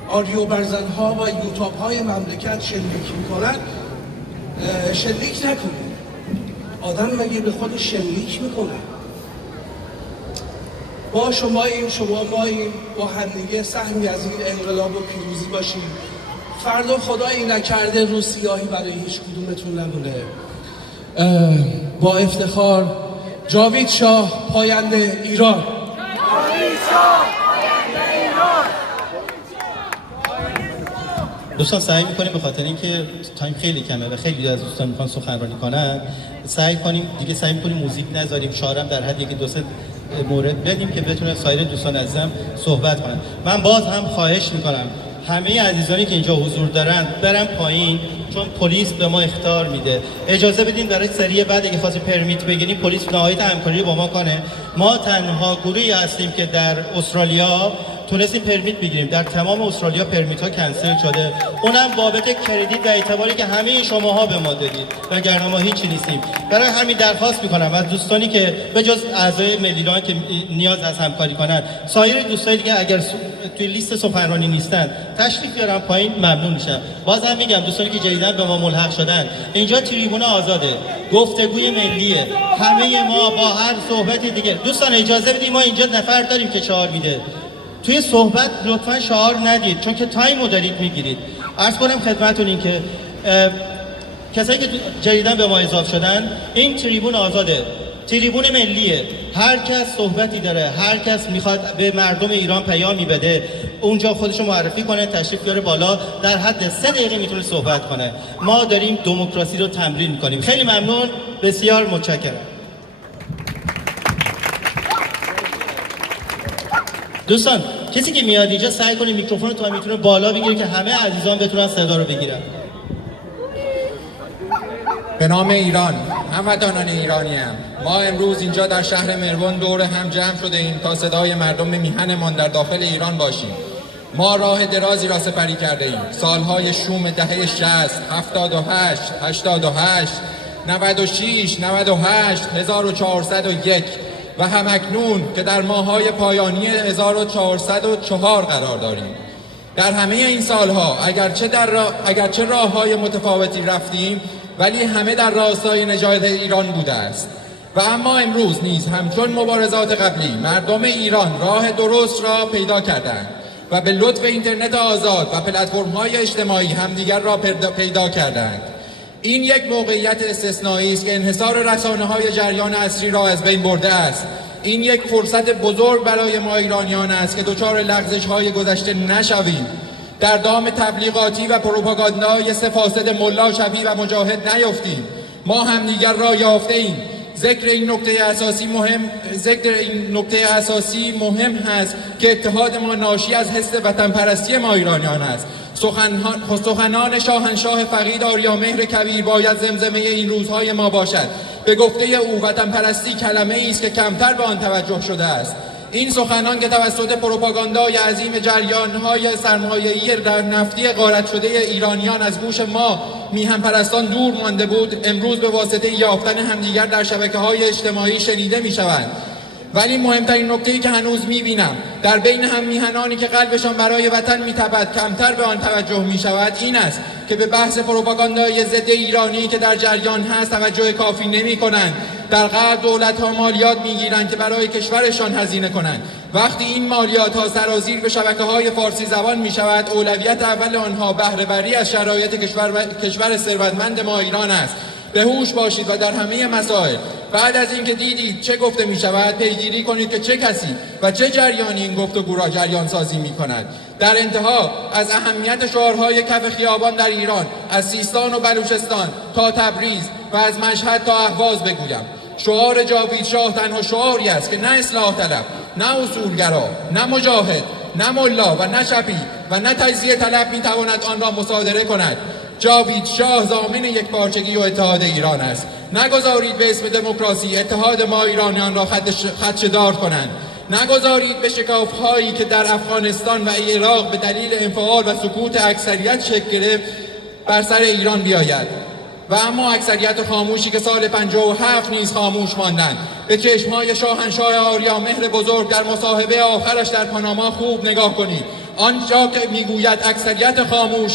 آریو برزنها و یوتاب های مملکت شلیک میکنن، شلیک نکنه. آدم مگه به خود شلیک میکنه؟ با شماییم، شما ماییم، با همدیگه سهمی از این انقلاب و پیروزی باشیم. فردا خدایی نکرده روز سیاهی برای هیچ کدومتون نمونه. با افتخار جاوید شاه، پاینده ایران. جاوید شاه، پاینده ایران. دوستان سعی میکنیم به خاطر اینکه تایم خیلی کمه و خیلی از دوستان میخوان سخنرانی کنن، سعی میکنیم موزیک نذاریم، شعرم در حد یکی دو سه مورد بدیم که بتونه سایر دوستان عزیزم صحبت کنن. من باز هم خواهش میکنم همه عزیزانی که اینجا حضور دارن برن پایین، چون پلیس به ما اخطار میده. اجازه بدین برای سری بعد اگه خواستیم پرمیت بگیریم پلیس نهایت همکاری با ما کنه. ما تنها گروهی هستیم که در استرالیا تونستیم پرمیت بگیریم. در تمام استرالیا پرمیت ها کنسل شده، اونم بابت کردیت و اعتباری که همه شماها به ما دادید، وگرنه ما هیچی نیستیم. برای همین درخواست میکنم از دوستانی که به جز اعضای ملیران که نیاز از همکاری کنن، سایر دوستانی دیگه اگر توی لیست سخنرانی نیستن تشریف بیارن پایین، ممنون میشم. بازم میگم دوستانی که جدیداً به ما ملحق شدن، اینجا تریبون آزاده، گفتگوی ملیه، همه ما با هر صحبتی دیگه. دوستان اجازه بدید، ما اینجا نفر داریم که شعار میده. توی صحبت لطفاً شعار ندید، چون که تایمو دارید میگیرید. عرض کنم خدمتتون این که کسایی که جدیداً به ما اضافه شدن، این تریبون آزاده، تریبون ملیه. هر کس صحبتی داره، هر کس میخواد به مردم ایران پیامی بده، اونجا خودشو معرفی کنه، تشریف بیاره بالا، در حد 3 دقیقه میتونه صحبت کنه. ما داریم دموکراسی رو تمرین میکنیم. خیلی ممنون، بسیار متشکرم. دوستان کسی که میاد اینجا سعی کنید میکروفون تو میتونه بالا بگیره که همه عزیزان بتونن صدا رو بگیرن. به نام ایران، هموطنان ایرانیم، ما امروز اینجا در شهر ملبورن دور هم جمع شده ایم تا صدای مردم میهنمان در داخل ایران باشیم. ما راه درازی را سپری کرده ایم. سالهای شوم دهه 60، 78، 88، 96، 98، 1401 و همکنون که در ماه‌های پایانی 1404 قرار داریم. در همه این سالها اگرچه راه‌های متفاوتی رفتیم ولی همه در راستای نجات ایران بوده است. و اما امروز نیز همچون مبارزات قبلی مردم ایران راه درست را پیدا کردند و به لطف اینترنت آزاد و پلتفرم‌های اجتماعی همدیگر را پیدا کردند. این یک موقعیت استثنایی است که انحصار رسانه‌های جریان اصلی را از بین برده است. این یک فرصت بزرگ برای ما ایرانیان است که دچار لغزش‌های گذشته نشویم. در دام تبلیغاتی و پروپاگاندای سه فاسد ملا شفیع و مجاهد نیفتیم. ما همدیگر را یافته‌ایم. ذکر این نکته اساسی مهم هست که اتحاد ما ناشی از حس وطن پرستی ما ایرانیان است. سخنان شاهنشاه فقید آریامهر کبیر باید زمزمه این روزهای ما باشد. به گفته او وطن پرستی کلمه‌ای است که کمتر به آن توجه شده است. این سخنان که توسط پروپاگاندای عظیم جریان‌های سرمایه‌ای در نفتی غارت شده ایرانیان از گوش ما میهن پرستان دور مانده بود، امروز به واسطه یافتن همدیگر در شبکه‌های اجتماعی شنیده می‌شوند. ولی مهمترین نکته‌ای که هنوز می‌بینم در بین هم میهنانی که قلبشان برای وطن می‌تپد کمتر به آن توجه می‌شود این است که به بحث پروپاگاندای ضد ایرانی که در جریان هست توجه کافی نمی‌کنند. در غرب دولت‌ها مالیات می‌گیرند که برای کشورشان هزینه کنند. وقتی این مالیات‌ها سرازیر به شبکه‌های فارسی زبان می‌شود، اولویت اول آنها بهره بری از شرایط کشور ثروتمند ما ایران است. به هوش باشید و در همه مسائل بعد از اینکه دیدید چه گفته می شود پیگیری کنید که چه کسی و چه جریانی این گفتگو را جریان سازی می کند. در انتها از اهمیت شعارهای کف خیابان در ایران از سیستان و بلوچستان تا تبریز و از مشهد تا اهواز بگویم. شعار جاوید شاه تنها شعاری است که نه اصلاح طلب، نه اصولگرا، نه مجاهد، نه ملا و نه شفیع و نه تجزیه طلب می تواند آن را مصادره کند. جاوید شاه ضامن یکپارچگی و اتحاد ایران است. نگذارید به اسم دموکراسی اتحاد ما ایرانیان را خدشه‌دار کنند. نگذارید به شکاف‌هایی که در افغانستان و عراق به دلیل انفعال و سکوت اکثریت شکل گرفت بر سر ایران بیاید. و اما اکثریت خاموشی که سال 57 نیز خاموش ماندند. به چشم‌های شاهنشاه آریامهر بزرگ در مصاحبه آخرش در پاناما خوب نگاه کنید. آنجا که میگوید اکثریت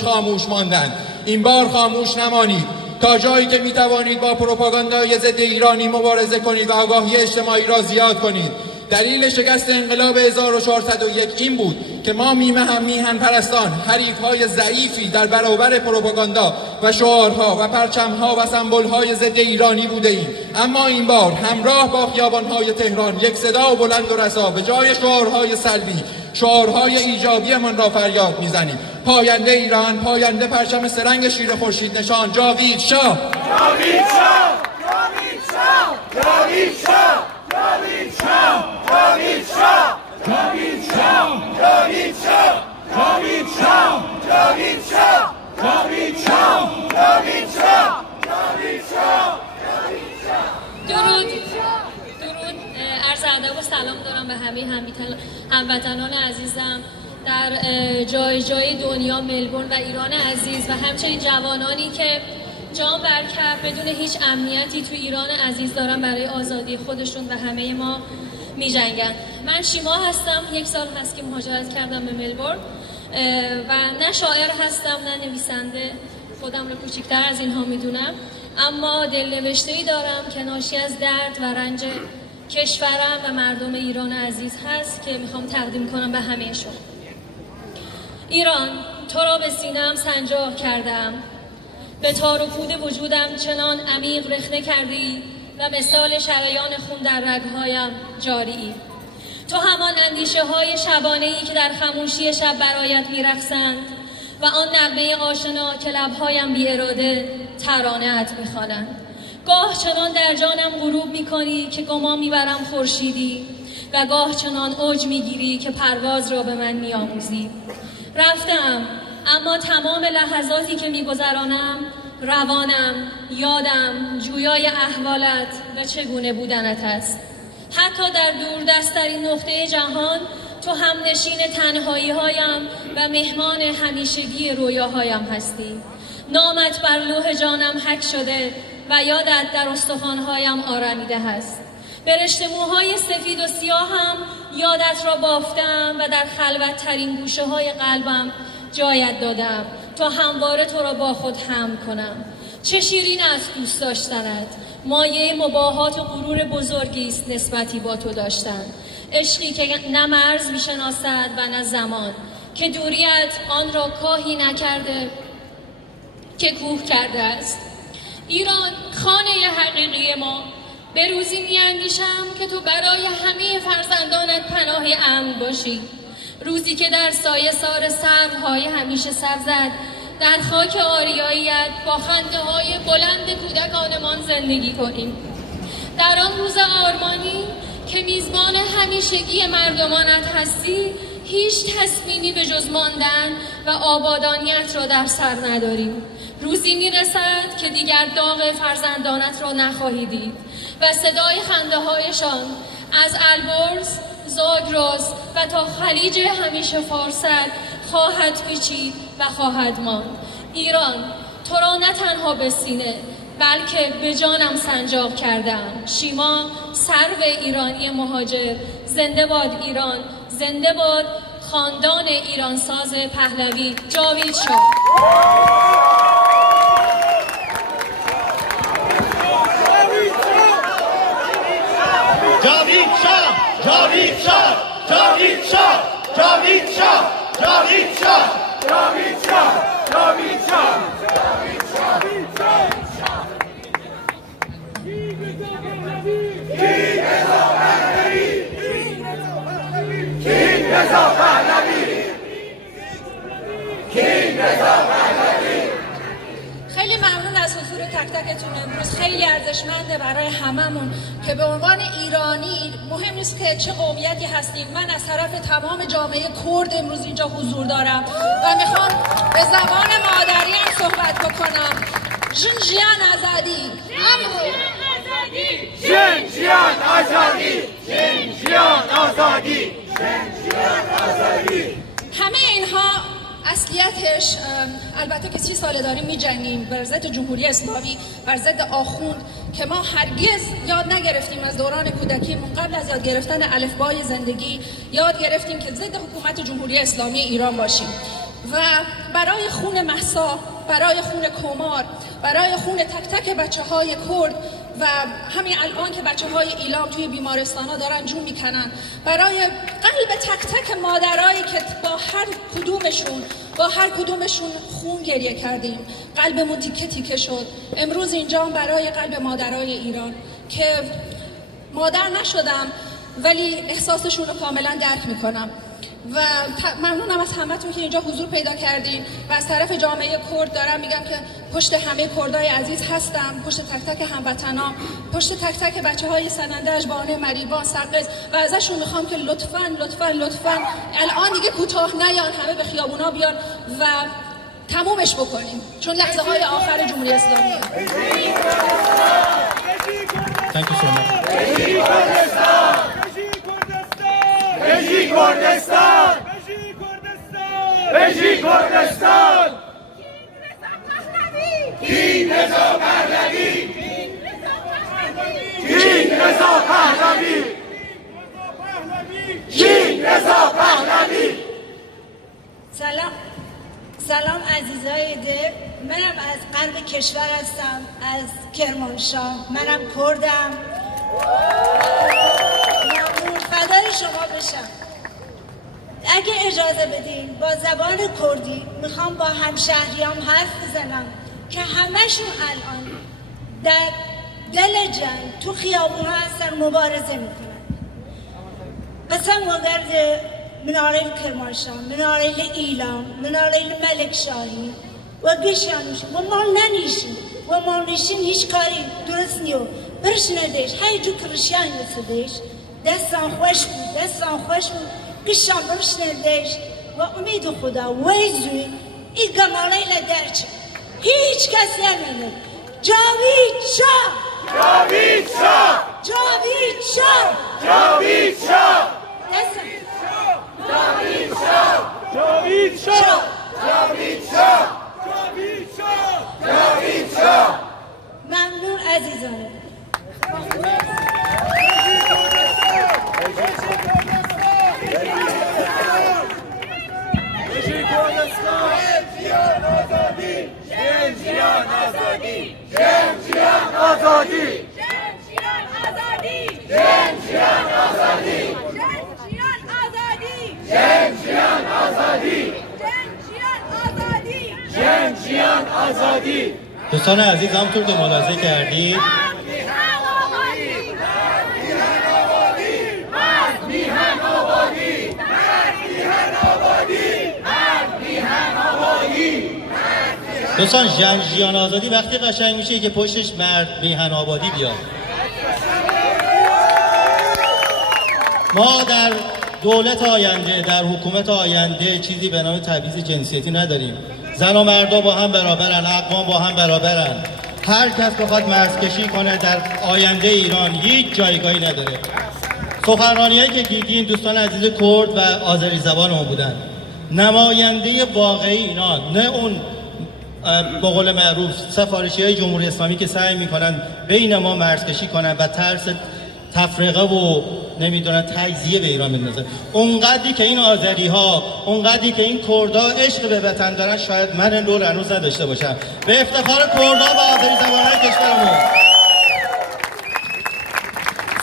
خاموش ماندند. این بار خاموش نمانید تا جایی که میتوانید با پروپاگاندای ضد ایرانی مبارزه کنید و آگاهی اجتماعی را زیاد کنید. دلیل شکست انقلاب 1401 این بود که ما میهن پرستان حریف‌های ضعیفی در برابر پروپاگاندا و شعارها و پرچم‌ها و سمبول‌های ضد ایرانی بوده ایم. اما این بار همراه با خیابان‌های تهران یک صدا بلند و رسا به جای شعارهای سلبی شعارهای ایجابی من را فریاد میزنیم. پاینده ایران، پاینده پرچم سرنگ شیر خورشید نشان، جاوید شاه، جاوید شاه، جاوید شاه، جاوید شاه، جاوید شاه، جاوید شاه، جاوید شاه، جاوید شاه، جاوید شاه، جاوید شاه، جاوید شاه، جاوید شاه، جاوید شاه، جاوید شاه. درود عرض ادب و سلام دارم به همه هموطنان عزیزم در جای دنیا، ملبورن و ایران عزیز و همچنین جوانانی که جان بر کف بدون هیچ امنیتی تو ایران عزیز دارن برای آزادی خودشون و همه ما می جنگن. من شیما هستم، 1 سال هست که مهاجرت کردم به ملبورن و نه شاعر هستم نه نویسنده، خودم رو کوچیک‌تر از اینها میدونم، اما دلنوشته‌ای دارم که ناشی از درد و رنج کشورم و مردم ایران عزیز هست که میخوام تقدیم کنم به همه شما. ایران، تو را به سینه‌ام سنجاق کردم، به تار و پود وجودم چنان عمیق رخنه کردی و مثال شریان خون در رگهایم جاری. تو همان اندیشه های شبانه‌ای که در خاموشی شب برایت میرقصند و آن نغمه آشنا که لبهایم بی اراده ترانه‌ات میخوانند. گاه چنان در جانم غروب میکنی که گمان میبرم خورشیدی و گاه چنان اوج میگیری که پرواز را به من میآموزی. رفتم، اما تمام لحظاتی که میگذرانم روانم، یادم جویای احوالت و چگونه بودنت است. حتی در دوردست‌ترین نقطه جهان تو همنشین تنهایی‌هایم و مهمان همیشگی رویاهایم هستی. نامت بر لوح جانم حک شده و یادت در استخوان‌هایم آرمیده است. به رشته موهای سفید و سیاهم یادت را بافتم و در خلوت‌ترین گوشه‌های قلبم جایت دادم تا همواره تو را با خود حمل کنم. چه شیرین است دوست داشتنت، مایه مباهات و غرور بزرگی است نسبتی با تو داشتن. عشقی که نه مرز میشناسد و نه زمان، که دوریت آن را کاهی نکرده که کوه کرده است. ایران خانه حقیقی ما، به روزی میاندیشم که تو برای همه فرزندانت پناه امن باشی، روزی که در سایه سار سروهای همیشه سبزد در خاک آریاییت با خنده های بلند کودکانمان زندگی کنیم. در آن روز آرمانی که میزبان همیشگی مردمانت هستی، هیچ تصمیمی به جز ماندن و آبادانیت را در سر نداریم. روزی میرسد که دیگر داغ فرزندانت را نخواهی دید و صدای خنده هایشان از البرز، زاگرس و تا خلیج همیشه فارست خواهد پیچید و خواهد ماند. ایران تو را نه تنها به سینه بلکه به جانم سنجاق کردم. شیما سرو ایرانی مهاجر، زنده باد ایران، زنده باد خاندان ایرانساز پهلوی. جاوید شاه. جاوید شاه، جاوید شاه، جاوید شاه، جاوید شاه، جاوید شاه، جاوید شاه، جاوید شاه، جاوید شاه. خیلی ممنون از حضور تک تکتون امروز. خیلی ارزشمنده برای هممون که به عنوان ایرانی، مهم نیست که چه قومیتی هستیم، من از طرف تمام جامعه کرد امروز اینجا حضور دارم و میخوام به زبان مادریم صحبت بکنم. ژنژیان آزادی، ژنژیان آزادی، ژنژیان آزادی، ژنژیان آزادی. همه اینها اصلیتش، البته که 30 ساله داریم می‌جنگیم بر ضد جمهوری اسلامی، بر ضد آخوند، که ما هرگز یاد نگرفتیم از دوران کودکیمون، قبل از یاد گرفتن الفبای زندگی یاد گرفتیم که ضد حکومت جمهوری اسلامی ایران باشیم و برای خون مهسا، برای خون کمار، برای خون تک تک بچه‌های کرد و همین الان که بچه‌های ایلام توی بیمارستان‌ها دارن جون میکنن، برای قلب تک تک مادرایی که با هر کدومشون خون گریه کردیم، قلبمون تیکه تیکه شد. امروز اینجا برای قلب مادرای ایران که مادر نشدم ولی احساسشون رو کاملا درک میکنم و ممنونم از همتون که اینجا حضور پیدا کردین و از طرف جامعه کرد دارم میگم که پشت همه کردای عزیز هستم، پشت تک تک هموطنان، پشت تک تک بچه‌های سنندج، بانه، مریوان، سقز و ازشون میخوام که لطفاً الان دیگه کوتاه نیان، همه به خیابونا بیان و تمومش بکنیم چون لحظه های آخر جمهوری اسلامی. Thank you so much. بژی کردستان، بژی کردستان، کینگ رضا پهلوی، کینگ رضا پهلوی، کینگ رضا پهلوی. سلام عزیزای دل، منم از غرب کشور هستم، از کرمانشاه، منم کردم. ممنون، فدای شما بشم. اگه اجازه بدین با زبان کردی میخوام با همشهریام حرف بزنم که همشون الان در دل جنگ تو خیابون هستن، مبارزه میکنن. قسم وگرد منارل کرمانشاه، منارل ایلام، منارل ملکشاهی و گشیانوش و ما ننیشیم و ما نشیم هیچ کاری درست نیو برشندش های جو کرشیان نسدش دستان خوش بود گشان برشندش و امید خدا ویزوی ای گمالی لدرچه هیچ کس نمینه. جاوید شاه، جاوید شاه، جاوید شاه، جاوید شاه، جاوید شاه، جاوید شاه، جاوید شاه، جاوید شاه، جاوید شاه. ممنون عزیزانه. بژی کردستان، ژنژیان آزادی، ژنژیان آزادی. دوستان عزیز، همونطور که ملاحظه کردید دوستان جان آزادی وقتی قشنگ میشه که پشتش مرد میهن آبادی بیاد. ما در دولت آینده، در حکومت آینده چیزی به نام تبعیض جنسیتی نداریم. زن و مردا با هم برابرن، اقوام با هم برابرن. هر کس بخواد مرزکشی کنه در آینده ایران هیچ جایگاهی نداره. سخنرانی‌هایی که دیدیم دوستان عزیز کرد و آذری زبان ما بودن. نماینده واقعی اینا، نه اون به قول معروف سفارشی‌های جمهوری اسلامی که سعی میکنن بین ما مرزکشی کنن و ترس تفرقه و نمیدونن تجزیه به ایران بندازن. اونقدری که این آذری‌ها، اونقدری که این کردها عشق به وطن دارن، شاید من نور هنوز نداشته باشم. به افتخار کردها و آذری زبان‌های کشورمون.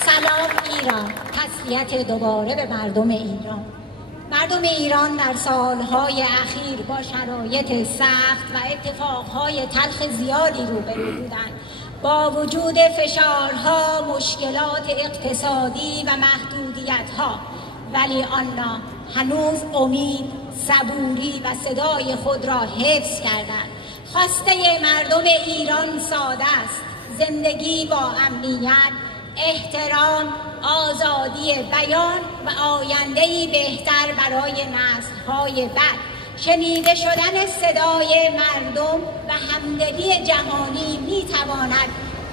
سلام ایران. تسلیت دوباره به مردم ایران. مردم ایران در سالهای اخیر با شرایط سخت و اتفاقهای تلخ زیادی روبرو بودند. با وجود فشارها، مشکلات اقتصادی و محدودیت‌ها، ولی آنها هنوز امید، صبوری و صدای خود را حفظ کردند. خواسته مردم ایران ساده است: زندگی با امنیت، احترام، آزادی بیان و آینده‌ای بهتر برای نسل‌های بعد. شنیده شدن صدای مردم و همدلی جهانی می‌تواند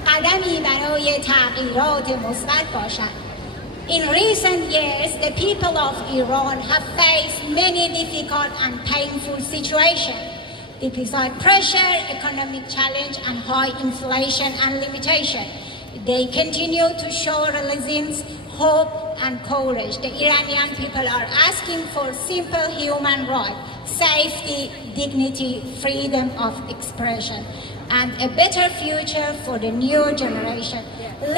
قدمی برای تغییرات مثبت باشد. In recent years, the people of Iran have faced many difficult and painful situations. Despite pressure, economic challenge, and high inflation and limitation, they continue to show resilience, hope, and courage. The Iranian people are asking for simple human rights, safety, dignity, freedom of expression, and a better future for the new generation.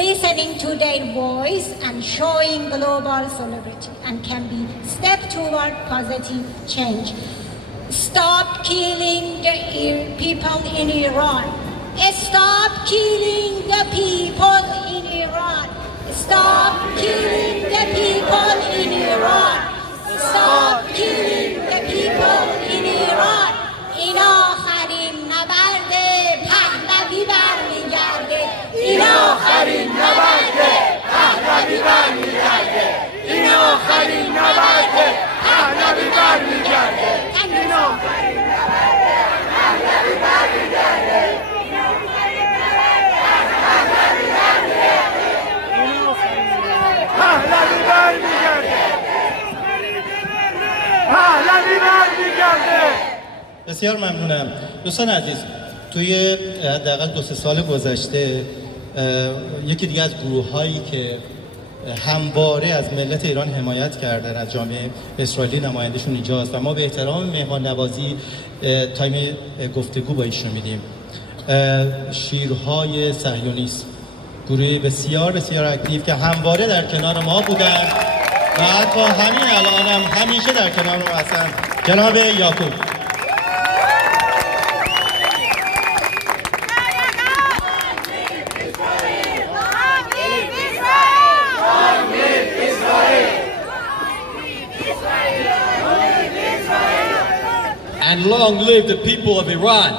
Listening to their voice and showing global solidarity and can be step toward positive change. Stop killing the people in Iran. Stop killing the people in Iran. Stop killing the people in Iran. Stop killing the people in Iran. این آخرین نبرد پهلوی برمیگرده. این آخرین نبرد پهلوی برمیگرده. این آخرین نبرد پهلوی برمیگرده. این آخرین نبرد پهلوی برمیگرده. پهلوی برمیگرده. پهلوی برمیگرده. بسیار ممنونم. دوستان عزیز، توی حداقل 2-3 سال گذشته یکی دیگه از گروه‌هایی که همواره از ملت ایران حمایت کردن، از جامعه اسرائیلی نمایندشون اینجاست و ما به احترام مهمان نوازی تایم گفتگو با ایشون میدیم. شیرهای صهیونیسم، گروهی بسیار بسیار اکتیو که همواره در کنار ما بودن و حتی همین الان هم همیشه در کنار ما هستن. جناب یعقوب. And long live the people of Iran.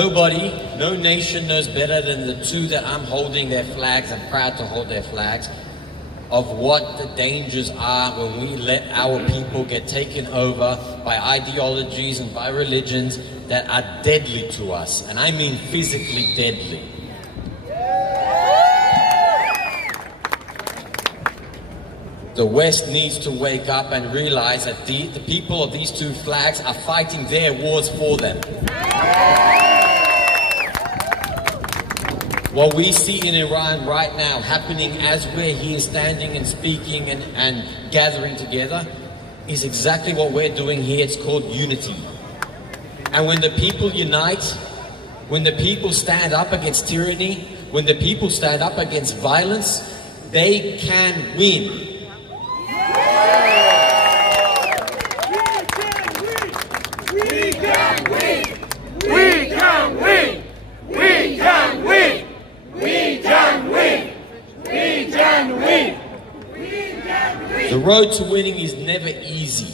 Nobody, no nation knows better than the two that I'm holding their flags and proud to hold their flags, of what the dangers are when we let our people get taken over by ideologies and by religions that are deadly to us, and I mean physically deadly. The West needs to wake up and realize that the people of these two flags are fighting their wars for them. What we see in Iran right now happening as we're here standing and speaking and gathering together is exactly what we're doing here. It's called unity. And when the people unite, when the people stand up against tyranny, when the people stand up against violence, they can win. road to winning is never easy.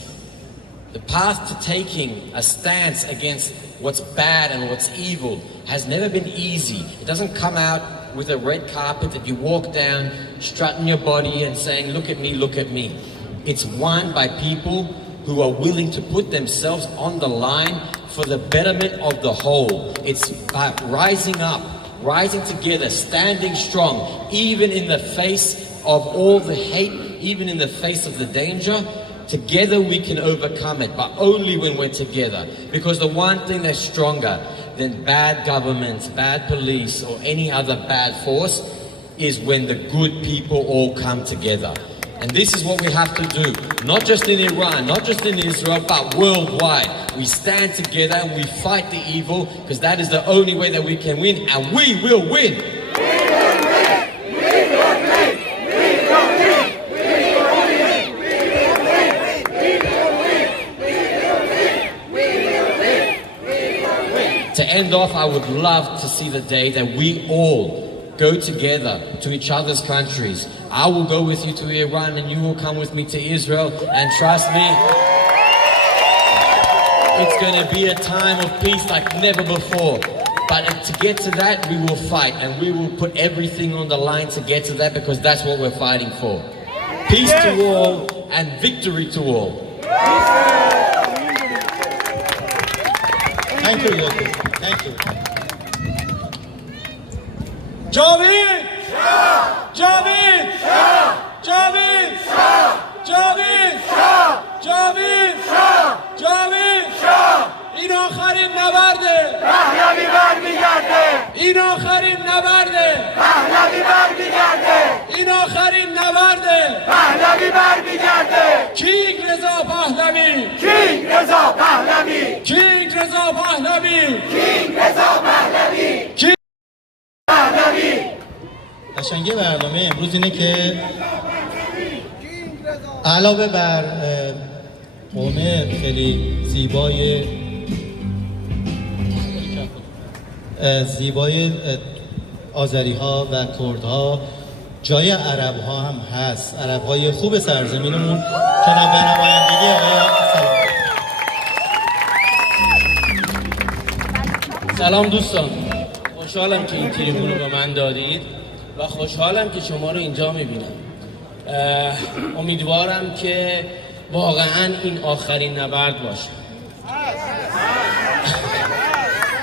The path to taking a stance against what's bad and what's evil has never been easy. It doesn't come out with a red carpet that you walk down, strutting your body and saying, look at me, look at me. It's won by people who are willing to put themselves on the line for the betterment of the whole. It's about rising up, rising together, standing strong, even in the face of all the hate, even in the face of the danger. Together we can overcome it, but only when we're together. Because the one thing that's stronger than bad governments, bad police, or any other bad force is when the good people all come together. And this is what we have to do, not just in Iran, not just in Israel, but worldwide. We stand together and we fight the evil, because that is the only way that we can win, and we will win. To end off, I would love to see the day that we all go together to each other's countries. I will go with you to Iran and you will come with me to Israel, and trust me, it's going to be a time of peace like never before. But to get to that, we will fight, and we will put everything on the line to get to that, because that's what we're fighting for. Peace to all and victory to all. Thank you, Yoko. Thank you. جاوید جاوید جاوید جاوید جاوید جاوید این آخرین نبرده، پهلوی برمیگرده. این آخرین نبرده، پهلوی برمیگرده. این آخرین نبرده، پهلوی برمیگرده. کینگ رضا پهلوی، کینگ رضا پهلوی، کینگ رضا پهلوی، کینگ رضا پهلوی. قشنگی برنامه امروز اینه که علاوه بر قوم خیلی زیبای آذری ها و کرد ها، جای عرب ها هم هست، عرب های خوب سرزمینمون که به نمایندگی سلام دوستان، خوشحالم که این تریبون رو به من دادید و خوشحالم که شما رو اینجا میبینم. امیدوارم که واقعا این آخرین نبرد باشه.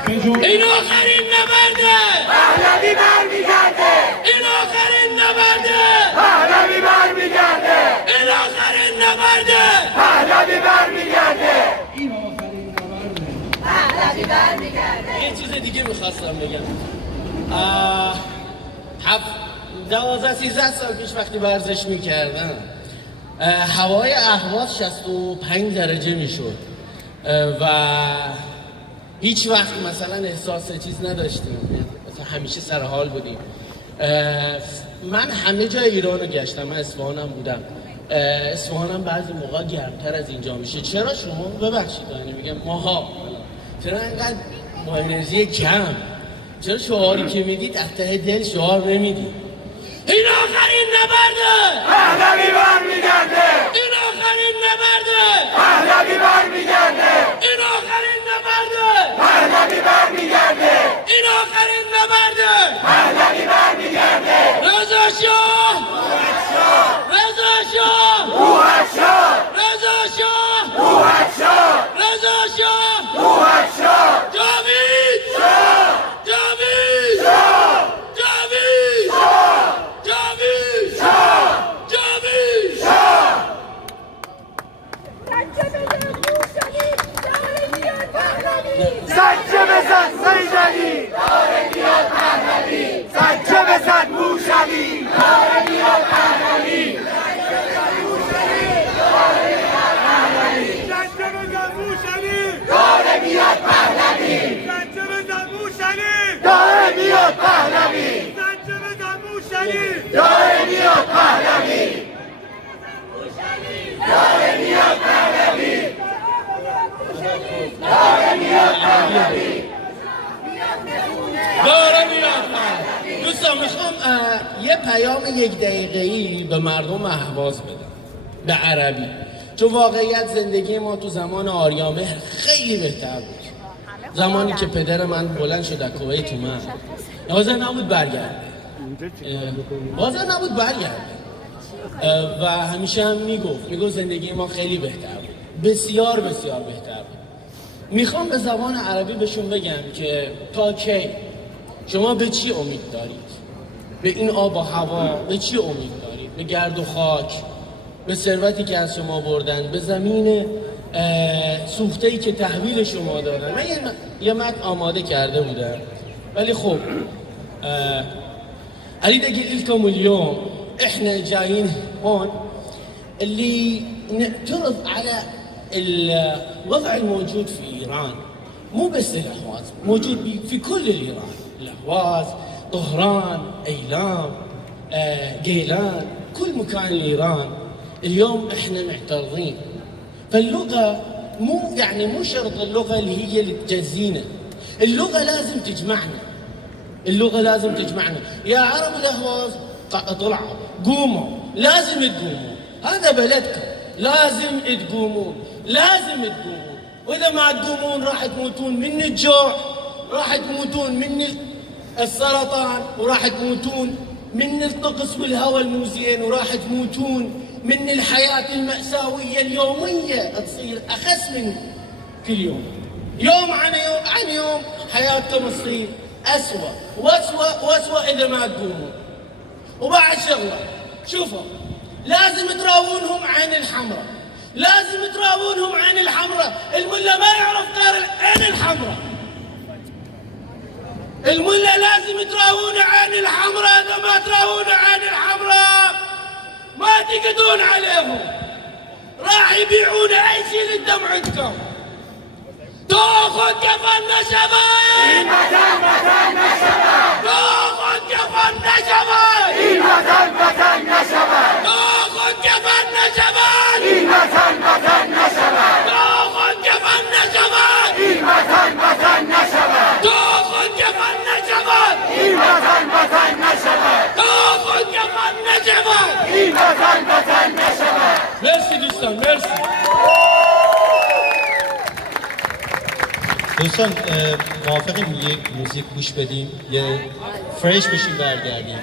این آخرین نبرده، پهلوی برمیگرده. این آخرین نبرده، پهلوی برمیگرده. این آخرین نبرده، پهلوی برمیگرده. این آخرین نبرده، پهلوی برمیگرده. یه چیز دیگه میخواستم بگم. 12-13 سال پیش وقتی ورزش میکردم، هوای اهواز 65 درجه میشد و هیچ وقت مثلا احساس چیز نداشتیم، مثلا همیشه سر حال بودیم. من همه جای ایران رو گشتم، من اصفهانم بودم. اصفهانم بعضی موقع گرمتر از اینجا میشه. چرا شما ببخشید یعنی میگم ماها چرا اینقدر با انرژی کم؟ چرا شعاری که میدید از ته دل شعار نمیدید؟ این آخرین نبرده، پهلوی برمیگرده. این آخرین نبرده، پهلوی برمیگرده. این آخرین نبرده، پهلوی برمیگرده. این آخرین نبرده، پهلوی برمیگرده. رضا شاه، رضا شاه، روح شاه، رضا شاه، روح شاه، رضا شاه، روح شاه، جاوید شاه، جاوید شاه، جاوید شاه، جاوید شاه، جاوید شاه. سجه بزن سیدلی، داره بیاد پهلوی. سجه بزن موشلی، داره بیاد پهلوی. سجه بزن موشلی، داره بیاد پهلوی. سجه بزن موشلی، داره بیاد پهلوی. سجه بزن موشلی، داره بیاد پهلوی. داره بیاد پهلوی. داره میاد. دوستان میخوام یه پیام 1 دقیقه‌ای به مردم اهواز بدم. به عربی، چون واقعیت زندگی ما تو زمان آریامهر خیلی بهتر بود. زمانی که پدر من بلند شد از کویت اومد، حاضر نبود برگرده، و همیشه هم میگفت زندگی ما خیلی بهتر بود، بسیار بسیار بهتر بود. میخوام به زبان عربی بهشون بگم که تا کی شما به چی امید دارید؟ به این آب و هوا به چی امید دارید؟ به گرد و خاک، به ثروتی که از شما بردن، به زمین سوخته‌ای که تحویل شما دادن. من یه متن آماده کرده بودم، ولی خب اريد اقول لكم اليوم احنا جايين هون اللي نعترض على الوضع الموجود في ايران، مو بس الاهواز، موجود في كل ايران، الاهواز، طهران، ايلام، جيلان، كل مكان ايران اليوم احنا معترضين. فاللغه مو شرط اللغه اللي هي اللي تجزينا، اللغه لازم تجمعنا، اللغه لازم تجمعنا. يا عرب الاهواز طلعوا قوموا، لازم تقوموا، هذا بلدكم، لازم تقومون، لازم تقومون، واذا ما تقومون راح تموتون من الجوع، راح تموتون من السرطان، وراح تموتون من الطقس والهواء المو زين، وراح تموتون من الحياه المأساويه اليوميه تصير اخس من كل يوم، يوم عن يوم حياتكم تصير اسوأ واسوأ اذا ما تقومون. وبعد شغله، شوفوا لازم تراونهم عين الحمراء، لازم تراونهم عين الحمراء. الملا ما يعرف غير العين الحمراء، الملا لازم تراونه عين الحمراء، اذا ما تراونه عين الحمراء ما تقدرون عليهم، راح يبيعون اي شيء للدم عندكم. تاخذ كفنا شباب، مكاننا شباب، تاخذ كفنا شباب، مكاننا شباب، تاخذ كفنا شباب، مكاننا شباب، تاخذ كفنا شباب، مكاننا شباب، تاخذ كفنا شباب، مكاننا شباب، تاخذ كفنا شباب، مكاننا شباب. مرسی دوستان، مرسی. دوستان موافقیم یک موزیک گوش بدیم، یه فرش بشیم برگردیم؟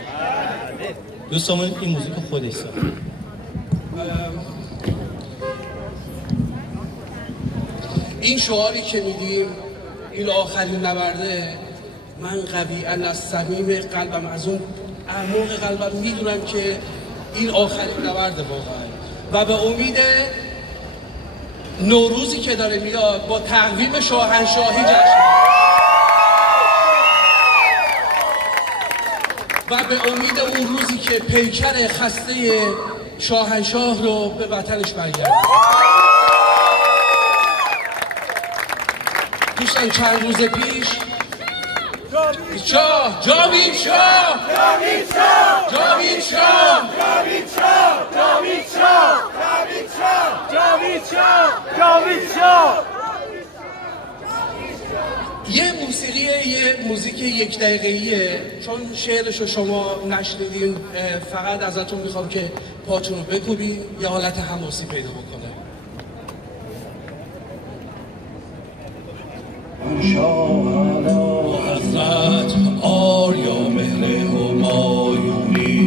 دوستان این موزیک خودش ساخت. این شعاری که میدیم این آخرین نبرده، من قویاً از صمیم قلبم، از اون اعماق قلبم میدونم که این آخرین نبرده واقعا، و به امید نوروزی که داره میاد با تقویم شاهنشاهی جشن، و به امید اون روزی که پیکر خسته شاهنشاه رو به وطنش برگرده. دوستان چند روز پیش جاوید شاه، جاوید شاه، جاوید شاه، جاوید شاه، جاوید شاه، جاوید شاه، جاوید شاه، جاوید شاه، جاوید شاه. یه موسیقیه، یه موزیک یک دقیقه‌ایه، چون شعرش رو شما نشنیدین فقط ازتون میخوام که پاتون رو بکوبی یه حالت حماسی پیدا بکنه. حضرت آریا مهر همایونی،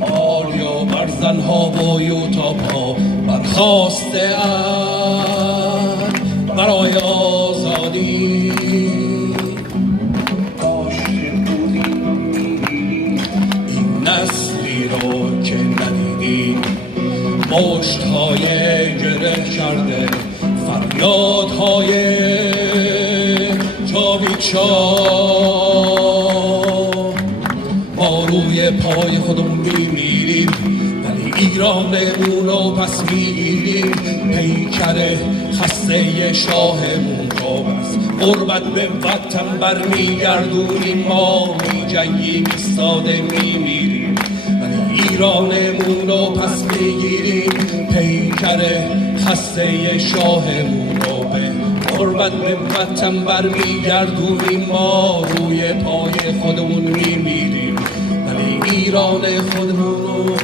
آریا بر زنها با یوتاپا برخاسته اند برای آزادی. این نسلی رو که ندیدیم، مشت‌های گره کرده فریادهای جاوید شاه. ما روی پای خودمون میمیریم ولی ایرانمون رو پس میگیریم. پیکر خسته شاهمون رو بس غربت به وطن برمیگردونیم. ما میجنگیم ایستاده میمیریم ولی ایرانمون رو پس میگیریم. پیکر خسته شاهمون رو به غربت به وطن برمیگردونیم. ما روی پای خودمون میمیریم ولی ایران خودمون رو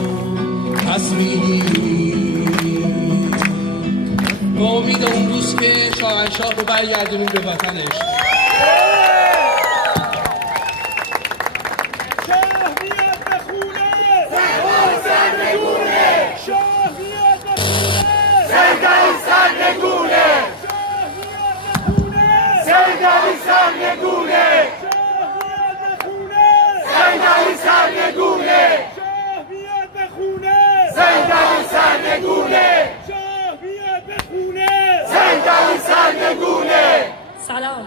پس میگیریم. به امید اون روز که شاهنشاه رو برگردونیم به وطنش. سلام.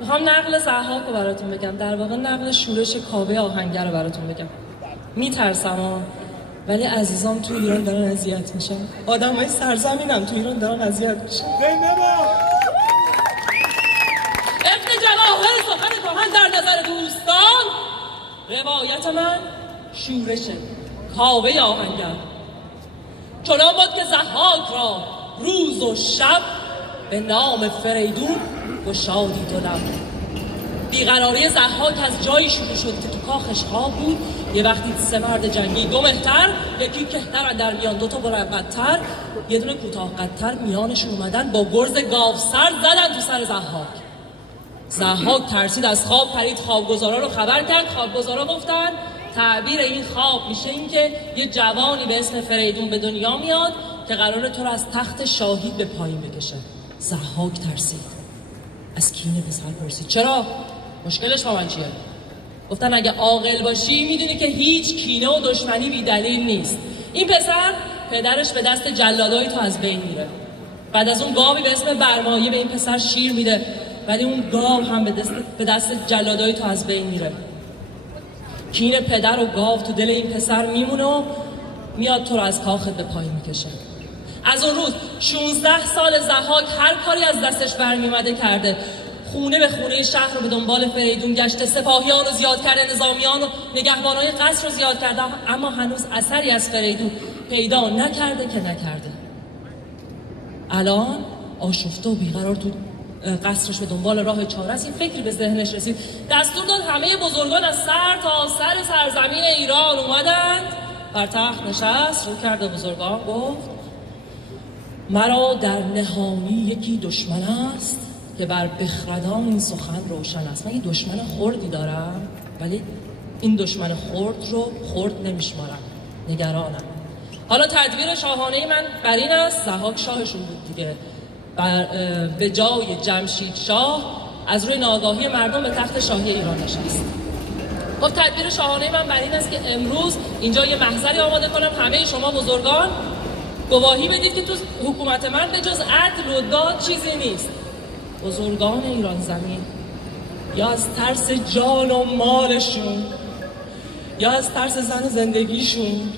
میخوام نقل ضحاک رو براتون بگم، در واقع نقل شورش کاوه آهنگر رو براتون بگم. میترسم ولی عزیزام تو ایران دارن اذیت میشن، آدمای سرزمینم تو ایران دارن اذیت میشن. ابن جواهر سخن کهن در نظر دوستان، روایت من شورش کاوه آهنگر. چنان بود که ضحاک را روز و شب به نام فریدون گشادی دو لب. بیقراری ضحاک از جایی شروع شد که تو کاخش خواب بود. یه وقتی 3 مرد جنگی 2 مهتر، یکی کهتر در میان 2 تا مربع‌تر، یه دونه کوتاه قدتر میانش اومدن با گرز گاو سر زدن تو سر ضحاک. ضحاک ترسید از خواب پرید، خوابگزارا رو خبر کرد. خوابگزارا گفتن تعبیر این خواب میشه این که یه جوانی به اسم فریدون به دنیا میاد که قراره تو رو از تخت شاهی به پایین بکشه. ضحاک ترسید، از کینه پسر پرسید چرا؟ مشکلش با من چیه؟ گفتن اگه عاقل باشی میدونی که هیچ کینه و دشمنی بی دلیل نیست. این پسر پدرش به دست جلادای تو از بین میره. بعد از اون گاوی به اسم برمایه به این پسر شیر میده، ولی اون گاو هم به دست جلادای تو از بین میره. کین پدر و گاو تو دل این پسر میمونه و میاد تو رو از کاخت به پایین میکشه. از اون روز 16 سال ضحاک هر کاری از دستش برمیومده کرده. خونه به خونه شهر رو به دنبال فریدون گشته، سپاهیان رو زیاد کرده، نظامیان و نگهبانای قصر رو زیاد کرده، اما هنوز اثری از فریدون پیدا نکرده. الان آشفته و بیقرار تو قصرش به دنبال راه چاره است. این فکری به ذهنش رسید، دستور داد همه بزرگان از سر تا سر سرزمین ایران اومدند. بر تخت نشست، رو کرده بزرگان گفت مرا در نهانی یکی دشمن است که بر بخردان این سخن روشن است. من یه دشمن خردی دارم، ولی این دشمن خرد رو خرد نمیشمارم، نگرانم. حالا تدبیر شاهانه من بر این است، ضحاک شاهشون بود دیگه، به جای جمشید شاه از روی ناآگاهی مردم به تخت شاهی ایران نشست. خب تدبیر شاهانه من بر این است که امروز اینجا یه محضری آماده کنم، همه شما بزرگان گواهی بدید که تو حکومت من به جز عدل و داد چیزی نیست. بزرگان ایران زمین یا از ترس جان و مالشون یا از ترس زن زندگیشون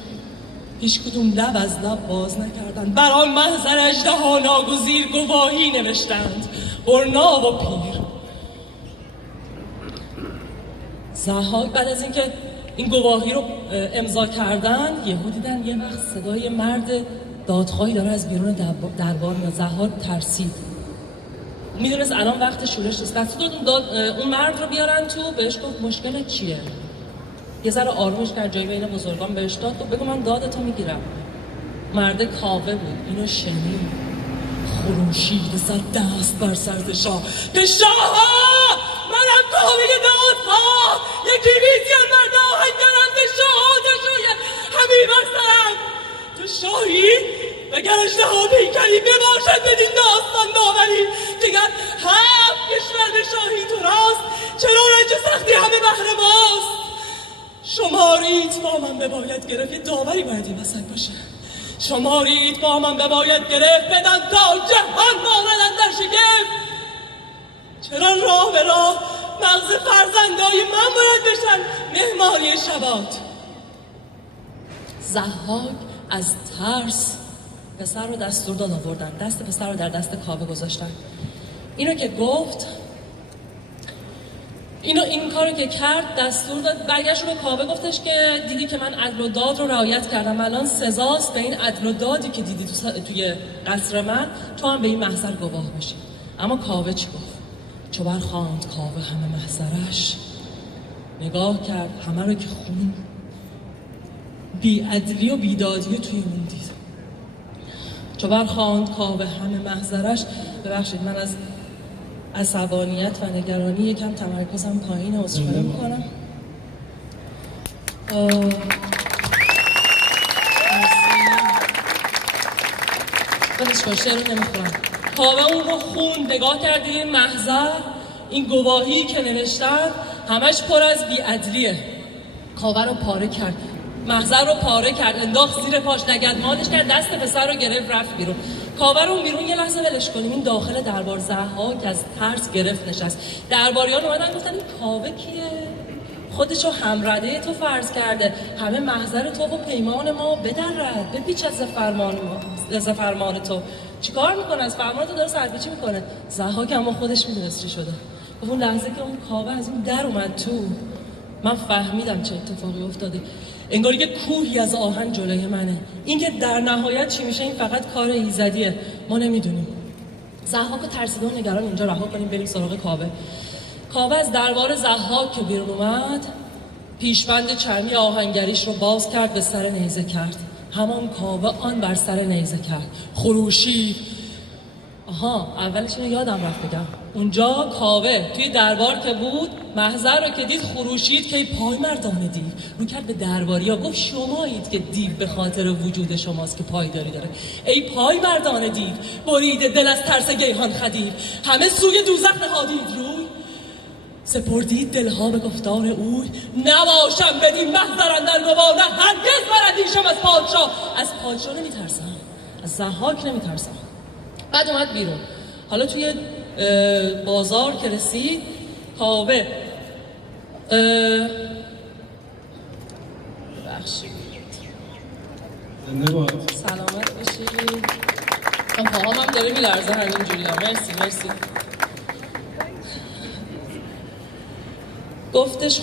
هیچ کدوم لب از لب باز نکردند. بر آن محضر اژدها ناگزیر گواهی نوشتند، برنا و پیر. ضحاک بعد از اینکه این گواهی رو امضا کردن، یهو دیدن یه وقت صدای مرد دادخواهی داره از بیرون دربار میاد. ضحاک ترسید، میدونست الان وقت شورش نیست. دستور داد اون مرد رو بیارن تو، بهش گفت مشکل چیه؟ یه ذره آرومش کرد، جایی بین بزرگان بهش داد، گفت بگو من دادتو میگیرم. مرد کاوه بود، اینو شنید، خروشید زد دست بر سر شاه که شاها منم کاوه دادخواه، یکی بیزیان مرد آهنگرم به شاهی همین بر سرم. تو شاهی اگر اژدها پیکری بباشد بدین داستان داوری، دیگر 7 کشور به شاهی تو راست، چرا رنج سختی همه بهر ماست. شمارید با من بباید گرفت، یه داوری باید این وسط باشه. شمارید با من بباید گرفت، بدن تا جهان مانند در شگفت. چرا راه به راه مغز فرزندای من باید بشن مهمانی شبات. ضحاک از ترس پسر رو دستور داد آوردن، دست پسر رو در دست کاوه گذاشتن. اینو که گفت، این کاری که کرد دستور داد، برگشت به کاوه گفتش که دیدی که من عدل و داد رو رعایت کردم، الان سزاست به این عدل و دادی که دیدی توی قصر من، تو هم به این محضر گواه باشی. اما کاوه چی گفت؟ چو برخواند کاوه همه محضرش، نگاه کرد همه رو که خون بی‌عدلی و بیدادی توی اون دید. چو برخواند کاوه همه محضرش، ببخشید من از عصبانیت و نگرانی یکم تمرکزم پایین، عذرخواهی میکنم. شعر رو نمیخونم. کاوه اون رو خوند، نگاه کرد این محضر، این گواهی که نوشتن همش پر از بی‌عدلیه. کاوه رو پاره کرد، محضر رو پاره کرد، انداخت زیر پاش، لگدمالش کرد، دست پسر رو گرفت رفت بیرون. کاوه رو بیرون یه لحظه ولش کنیم. این داخل دربار ضحاک از ترس گرفت نشست. درباریان اومدن گفتن این کاوه کیه؟ خودشو همرده تو فرض کرده، همه محضر تو و پیمان ما بدرد، بپیچ از فرمان تو. چیکار میکنه؟ از فرمان تو داره سرپیچی میکنه. ضحاک اما خودش میدونست چی شده. اون لحظه که اون کاوه از اون در اومد تو، من فهمیدم چه اتفاقی افتاده. انگار یه کوهی از آهن جلوی منه. این که در نهایت چی میشه این فقط کار ایزدیه، ما نمیدونیم. ضحاک رو ترسیده و نگران اینجا رها کنیم، بریم سراغ کاوه. کاوه از دربار ضحاک که بیرون اومد، پیشبند چرمی آهنگریش رو باز کرد، به سر نیزه کرد. همان کاوه آن بر سر نیزه کرد، خروشید. اولش اینو یادم رفت بگم. اونجا کاوه توی دربار که بود، محضر رو که دید خروشید که ای پای مردان دیو. رو کرد به درباریا، گفت شمایید که دیو به خاطر وجود شماست که پایداری داره. ای پای مردان دیو، برید دل از ترس گیهان خدیو. همه سوی دوزخ نهادید روی، سپردید دلها به گفتار اوی. نباشم بدین محضر اندر گوانه، هرگز برندیشم از پادشاه. از پادشاه نمیترسم، از ضحاک نمیترسم. بعد اومد بیرون. حالا توی بازار که رسید، کاوه سلامت باشید. من پاهامم داره میلرزه همینجوری. مرسی. گفتش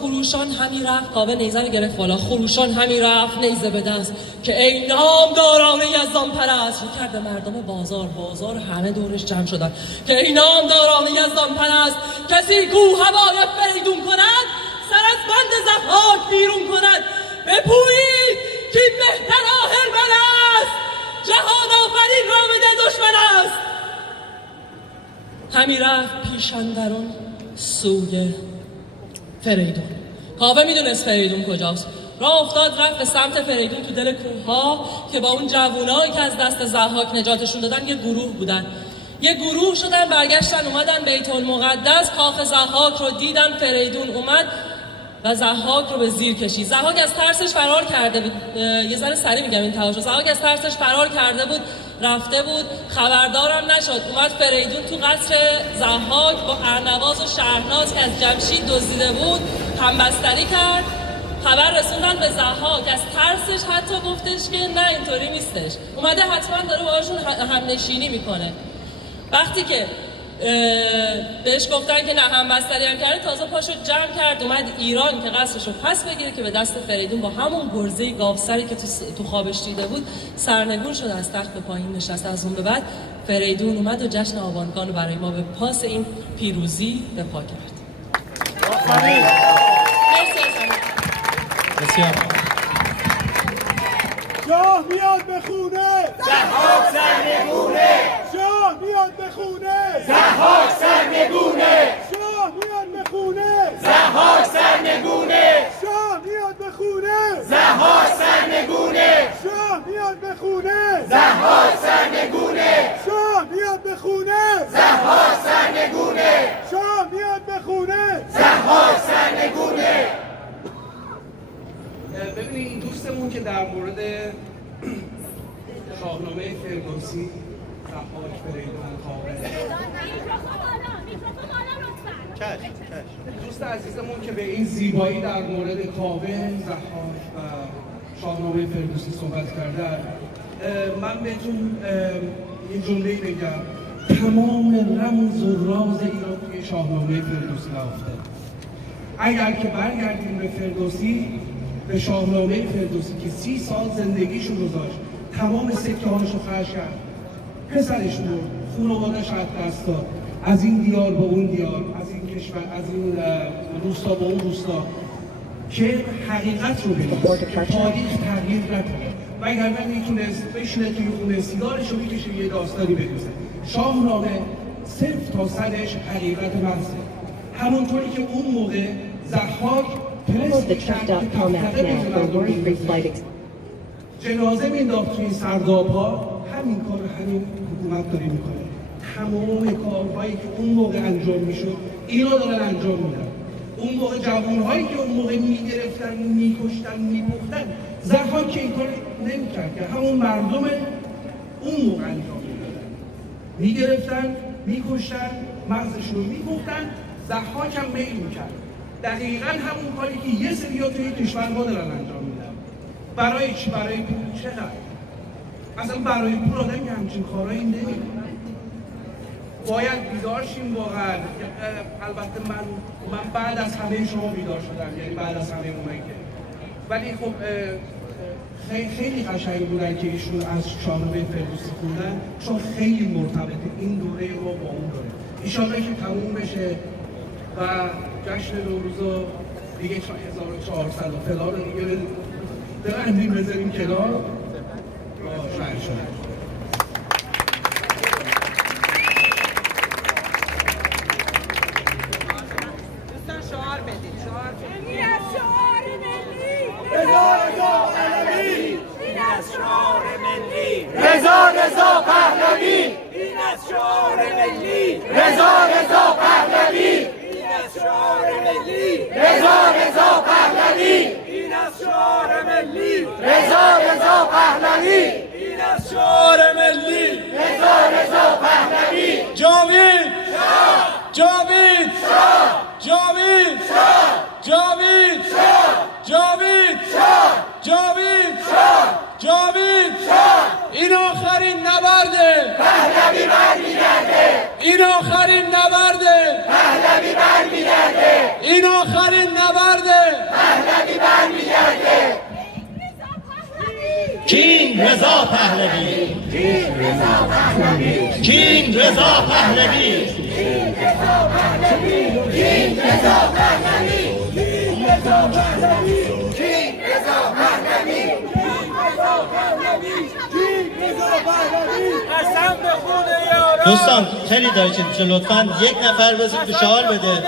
خروشان همی رفت. کاوه نیزه رو گرفت بالا. خروشان همی رفت نیزه به دست، که ای نامداران یزدان پرست. رو کرد به مردم بازار همه دورش جمع شدن، که ای نامداران یزدان پرست. کسی کو هوای فریدون کند، سر از بند ضحاک بیرون کند. بپویید که این مهتر آخر من است، جهان آفرین را بده دشمن است. همی رفت پیش اندرون سوی فریدون. کاوه میدونست فریدون کجاست. راه افتاد رفت به سمت فریدون. تو دل کوه‌ها که با اون جوونایی که از دست ضحاک نجاتشون دادن یه گروه بودن. یه گروه شدن، برگشتن اومدن بیت المقدس. کاخ ضحاک رو دیدن. فریدون اومد و ضحاک رو به زیر کشید. ضحاک از ترسش فرار کرده بود. یه ذره سریع میگم این تماشا. ضحاک از ترسش فرار کرده بود، رفته بود، خبردارم نشد. اومد فریدون تو قصر ضحاک با ارنواز و شهرناز که از جمشید دزدیده بود همبستری کرد. خبر رسوندن به ضحاک. از ترسش حتی گفتش که نه اینطوری نیستش، اومده حتما داره باهاشون همنشینی میکنه. وقتی که بهش گفتن که نه همبستری هم کرده، تازه پاشو جمع کرد اومد ایران که قصرشو پس بگیره، که به دست فریدون با همون گرزه گاوسری که تو خوابش دیده بود سرنگون شد، از تخت به پایین نشست. از اون به بعد فریدون اومد و جشن آبانگان برای ما به پاس این پیروزی به پا کرد. شاه میاد به خونه، ضحاک سرنگونه. شاه میاد به خونه، ضحاک سرنگونه. شاه میاد به خونه، ضحاک سرنگونه. شاه میاد به خونه، ضحاک سرنگونه. شاه میاد به خونه، ضحاک سرنگونه. شاه میاد به خونه، ضحاک سرنگونه. شاه میاد به خونه، ضحاک سرنگونه. ببینید دوستمون که در مورد شاهنامه فردوسی ضحاک فریدون کاوه، دوست عزیزمون که به این زیبایی در مورد کاوه، ضحاک و شاهنامه فردوسی صحبت کردن، من بهتون یه جمله بگم. تمام رمز و راز ایران توی شاهنامه فردوسی نهفته. اگر که برگردیم به فردوسی، به شاهنامه فردوسی که 30 سال زندگیشو گذاشت، تمام سکه هاشو خرج کرد، پسرش بود، خانواده‌اش از دست داد، از این دیار به اون دیار، از این کشور، از این روستا به اون روستا. که حقیقت رو بگه، تاریخ تغییر نکنه. وگرنه میتونست بشینه توی خونه سیگارش رو میکشه یه داستانی بنویسه. شاهنامه صفر تا صدش حقیقت محضه. همونطوری که اون موقع ضحاک جنازه مینداخت توی سرداب‌ها، همین کار همین حکومت داره میکنه. تمام کارهایی که اون موقع انجام میشد اینا دارن انجام میدن. اون موقع جوانهایی که اون موقع میگرفتن، میکشتن، میپختن، ضحاک که این کار نمیکرد که همون مردم اون موقع انجام میدادن، میگرفتن، میکشتن، مغزش رو میپختن، ضحاک هم میل میکرد. دقیقاً همون کاری که یه سری‌ها توی کشور ما دارن انجام میدن. برای چی؟ برای پول. چقدر؟ اصلا برای پول آدمی همچین کارایی نمیکنه. باید بیدار شیم واقعا. البته من بعد از همه شما بیدار شدم، یعنی بعد از همه اونایی که، ولی خب خیلی قشنگ بودن که ایشون از شاهنامه فردوسی خوندن، چون خیلی مرتبط این دوره ما با اون دوره. ایشالله که تموم بشه و جشن نوروز دیگه 1400 و فلان رو دیگه ببندیم بذاریم کنار. شاید شد. رضا رضا پهلوی، این از شعار ملی. رضا رضا پهلوی، این از شعار ملی. رضا رضا پهلوی، این از شعار ملی. رضا رضا پهلوی، این از شعار ملی. رضا رضا پهلوی. جاوید شاه، جاوید شاه، جاوید شاه، جاوید شاه، جاوید شاه، جاوید شاه، جاوید شاه. این آخرین نبرده پهلوی برمیگرده. این آخرین نبرده پهلوی برمیگرده. این آخرین نبرده پهلوی برمیگرده. کینگ رضا پهلوی، کینگ رضا پهلوی، کینگ رضا پهلوی، کینگ رضا پهلوی، کینگ رضا پهلوی، کینگ رضا پهلوی، کینگ رضا پهلوی، کینگ رضا پهلوی. قسم به خون یاران. دوستان خیلی دارید میشه، لطفاً یک نفر بزنید تو شعار بده.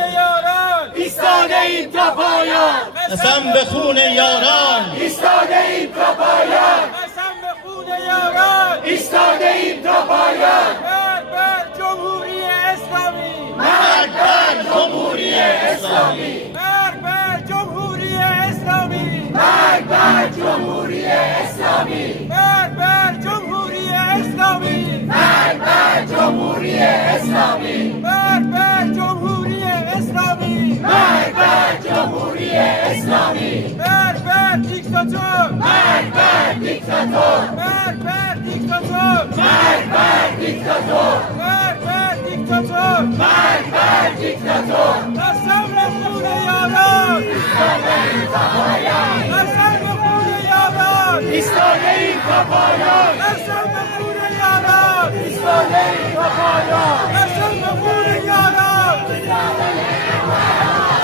ایستاده ایم تا پایان. قسم به خون یاران. ایستاده ایم تا پایان. قسم به خون یاران. ایستاده ایم تا پایان. مرگ بر جمهوری اسلامی. مرگ بر جمهوری اسلامی. مرگ بر جمهوری اسلامی. مرگ بر جمهوری اسلامی. مرگ بر جمهوری اسلامی. مرگ بر جمهوری اسلامی. مرگ بر جمهوری اسلامی. مرگ بر جمهوری اسلامی. مرگ بر دیکتاتور. مرگ بر دیکتاتور. مرگ بر دیکتاتور. مرگ بر دیکتاتور. مرگ بر دیکتاتور. مرگ بر دیکتاتور. قسم به خون یاران. ایستاده ایم تا پایان. قسم به خون یاران. ایستاده ایم تا پایان. قسم به خون یاران. ایستاده ایم تا پایان. قسم به خون یاران.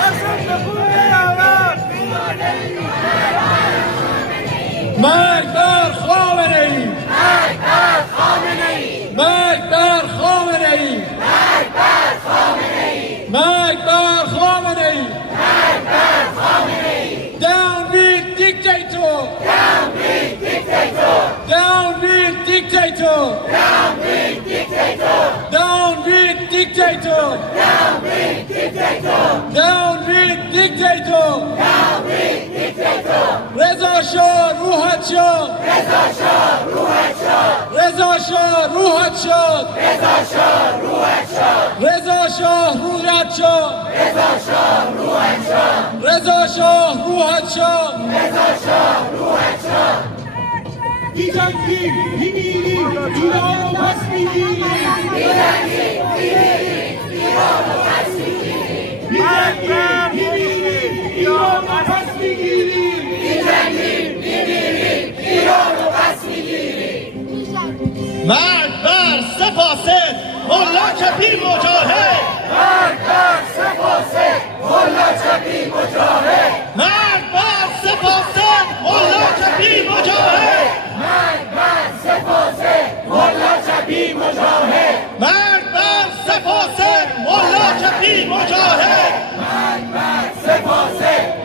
قسم به خون یاران. مرگ بر خامنه ای. مرگ بر خامنه ای. مرگ بر خامنه ای. مرگ بر خامنه ای. مرگ بر خامنه ای. مرگ بر خامنه ای. Down with dictator. Down with dictator. Down with dictator. Down with dictator. Down with dictator. Down with dictator. Down with dictator. Down with dictator. رضا شاه روحت شاد. رضا شاه روحت شاد. رضا شاه روحت شاد. رضا شاه روحت شاد. رضا شاه روحت شاد. رضا شاه روحت شاد. رضا شاه روحت شاد. رضا شاه روحت شاد. می‌جنگیم، می‌میریم، ایران رو پس می‌گیریم. می‌جنگیم، می‌میریم، ایران رو پس می‌گیریم. می‌جنگیم، می‌میریم، ایران رو پس می‌گیریم. می‌جنگیم، می‌میریم، ایران رو پس می‌گیریم. مرگ بر سپاسه ملا چپی مجاهد. مرگ بر سپاسه ملا چپی مجاهد. مرگ سپاس ملا چپی مجاهد، مرگ بر سپاس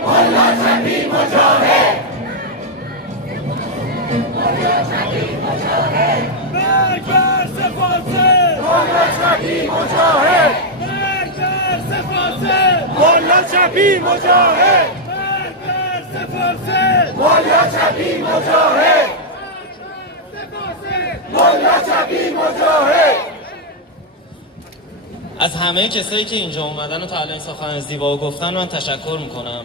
ملا چپی مجاهد، مرگ بر سپاس ملا چپی مجاهد، مرگ بر سپاس ملا چپی مجاهد، مرگ بر سپاس ملا چپی مجاهد، ملا چپی مجاهد. از همه کسایی که اینجا اومدن و تا الان سخن زیبا گفتن من تشکر میکنم.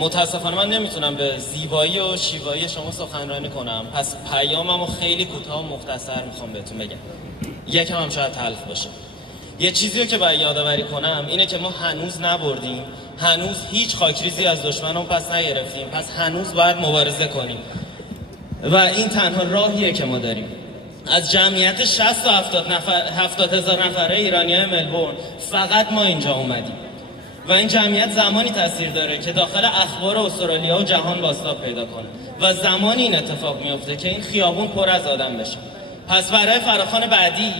متاسفانه من نمیتونم به زیبایی و شیوایی شما سخنرانی کنم، پس پیاممو خیلی کوتاه و مختصر میخوام بهتون بگم، یکم هم شاید تلخ باشه. یه چیزی رو که باید یادآوری کنم اینه که ما هنوز نبردیم، هنوز هیچ خاکریزی از دشمنان پس نگرفتیم، پس هنوز باید مبارزه کنیم و این تنها راهیه که ما داریم. از جمعیت 60 تا 70 هزار نفره ایرانیای ملبورن فقط ما اینجا اومدیم و این جمعیت زمانی تاثیر داره که داخل اخبار استرالیا و جهان بازتاب پیدا کنه و زمانی این اتفاق میفته که این خیابون پر از آدم بشه. پس برای فراخوان بعدی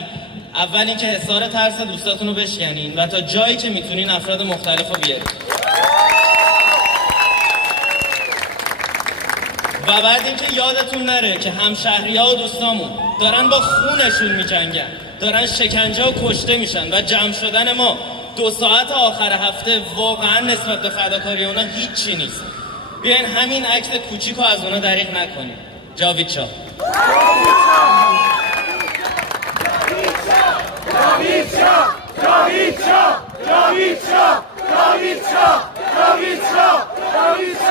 اول اینکه حصار ترس دوستاتون رو بشکنین و تا جایی که میتونین افراد مختلف رو بیارین و بعد اینکه یادتون نره که همشهری‌ها و دوستامون دارن با خونشون میجنگن، دارن شکنجه و کشته میشن و جمع شدن ما 2 ساعت آخر هفته واقعا نسبت به فداکاری اونا هیچی نیست. بیاین همین عکس کوچیک رو از اونا دریغ نکنیم. جاوید شاه. جاوید شاه، جاوید شاه، جاوید شاه، جاوید شاه، جاوید شاه، جاوید شاه،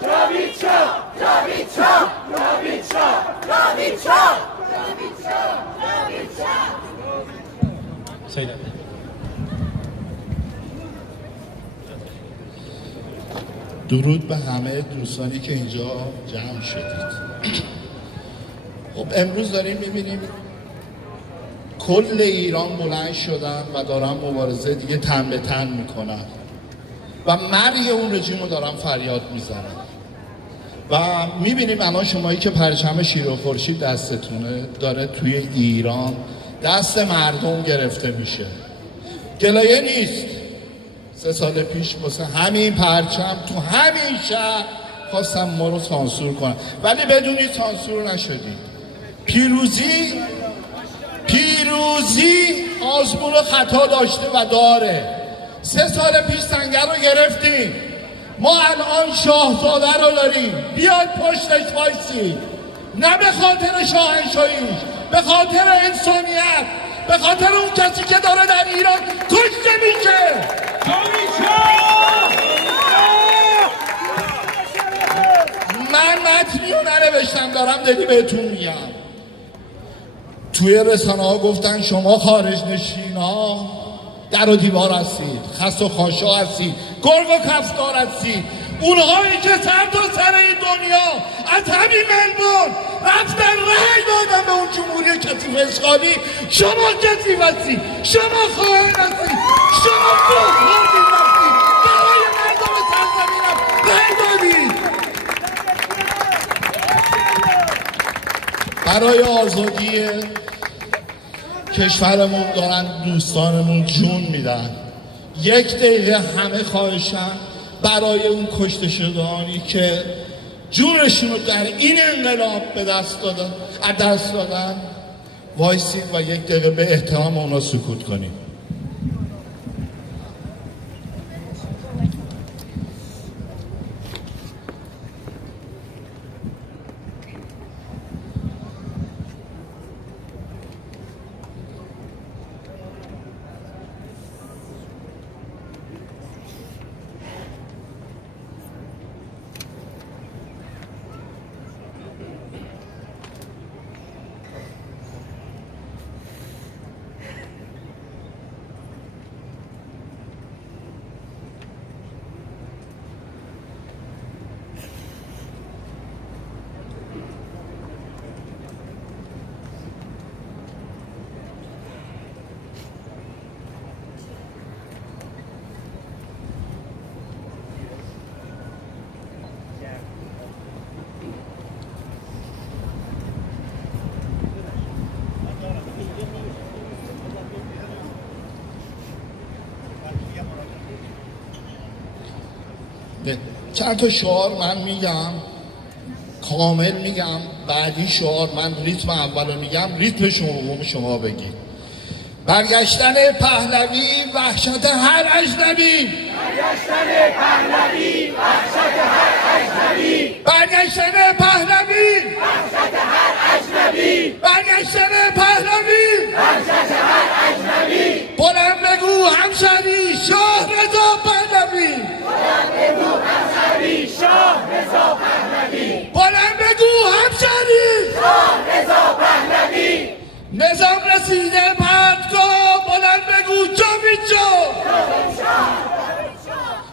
جاوید شاه، جاوید شاه، جاوید شاه، جاوید شاه، جاوید شاه، جاوید شاه، جاوید شاه. درود به همه دوستانی که اینجا جمع شدید. خب امروز داریم میبینیم کل ایران بلند شدن و دارن مبارزه دیگه تن به تن میکنن و مرگ اون رژیم رو دارن فریاد میزنن و میبینیم الان شمایی که پرچم شیر و خورشید دستتونه داره توی ایران دست مردم گرفته میشه. گلایه نیست. 3 سال پیش واسه همین پرچم تو همین شهر خواستم ما رو سانسور کنن ولی بدونید سانسور نشدید. پیروزی آزمون و خطا داشته و داره. 3 سال پیش سنگر رو گرفتیم، ما الان شاهزاده رو داریم. بیاید پشتش وایسید، نه به خاطر شاهنشاهیش، به خاطر انسانیت، به خاطر اون کسی که داره در ایران کشته میشه. من متنی رو ننوشتم، دارم دلی بهتون میگم. توی رسانه ها گفتن شما خارج نشین ها در و دیوار هستید، خس و خاشا هستید، گرگ و کفتار هستید. اونهایی که سر تا سر این دنیا از همین ملبورن رفتن رای دادن به اون جمهوری کثیف اشغالی، شما کثیف هستید، شما خائن هستید، شما گوخوردید هستید، برای مردم سرزمینم رای دادید. برای آزادی کشورمون دارن دوستانمون جون میدن. 1 دقیقه همه خواهشن برای اون کشته شدهانی که جونشون رو در این انقلاب به دست دادن وایسید و 1 دقیقه به احترام اونا سکوت کنیم. چند تا شعار من میگم کامل میگم، بعدی شعار من ریتم اولو میگم، ریتم شما بگید. برگشتن پهلوی وحشت هر اجنبی، برگشتن پهلوی وحشت هر اجنبی، برگشتن پهلوی وحشت هر اجنبی، برگشتن پهلوی وحشت هر اجنبی. بلند بگو همشهری شاه رضا پهلوی، بلند بگو همشهری شاه رضا پهلوی، بلند بگو همشهری شاه رضا پهلوی. نظام رسیده پرتگاه، بلند بگو جاوید شاه،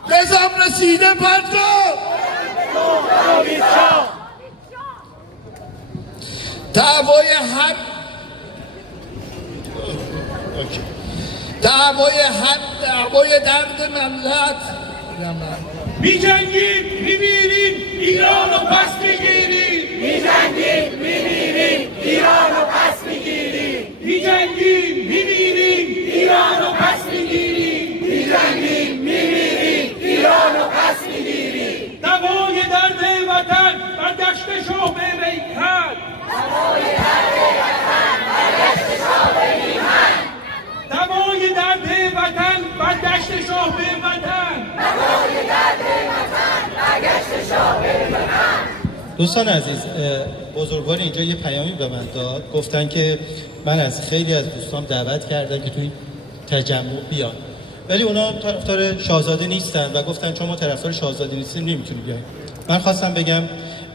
نظام رسیده پرتگاه، جاوید شاه. دعوای درد مملکت می‌جنگیم می‌میریم ایران رو پس می‌گیریم، می‌جنگیم می‌میریم ایران رو پس می‌گیریم، می‌جنگیم می‌میریم ایران رو پس می‌گیریم، می‌جنگیم می‌میریم ایران رو پس می‌گیریم. دوای درد وطن بر دشت شاه به میهن، دوای درد وطن بر دشت شاه به میهن، دوای درد وطن بر دشت شاه به وطن، دوای درد وطن بر دشت شاه به میهن. دوستان عزیز، بزرگوار اینجا یه پیامی به من داد، گفتن که من از خیلی از دوستان دعوت کردن که توی تجمع بیان، ولی اونا طرفدار شاهزاده نیستن و گفتن چون ما طرفدار شاهزاده نیستیم نمیتونیم بیایم. من خواستم بگم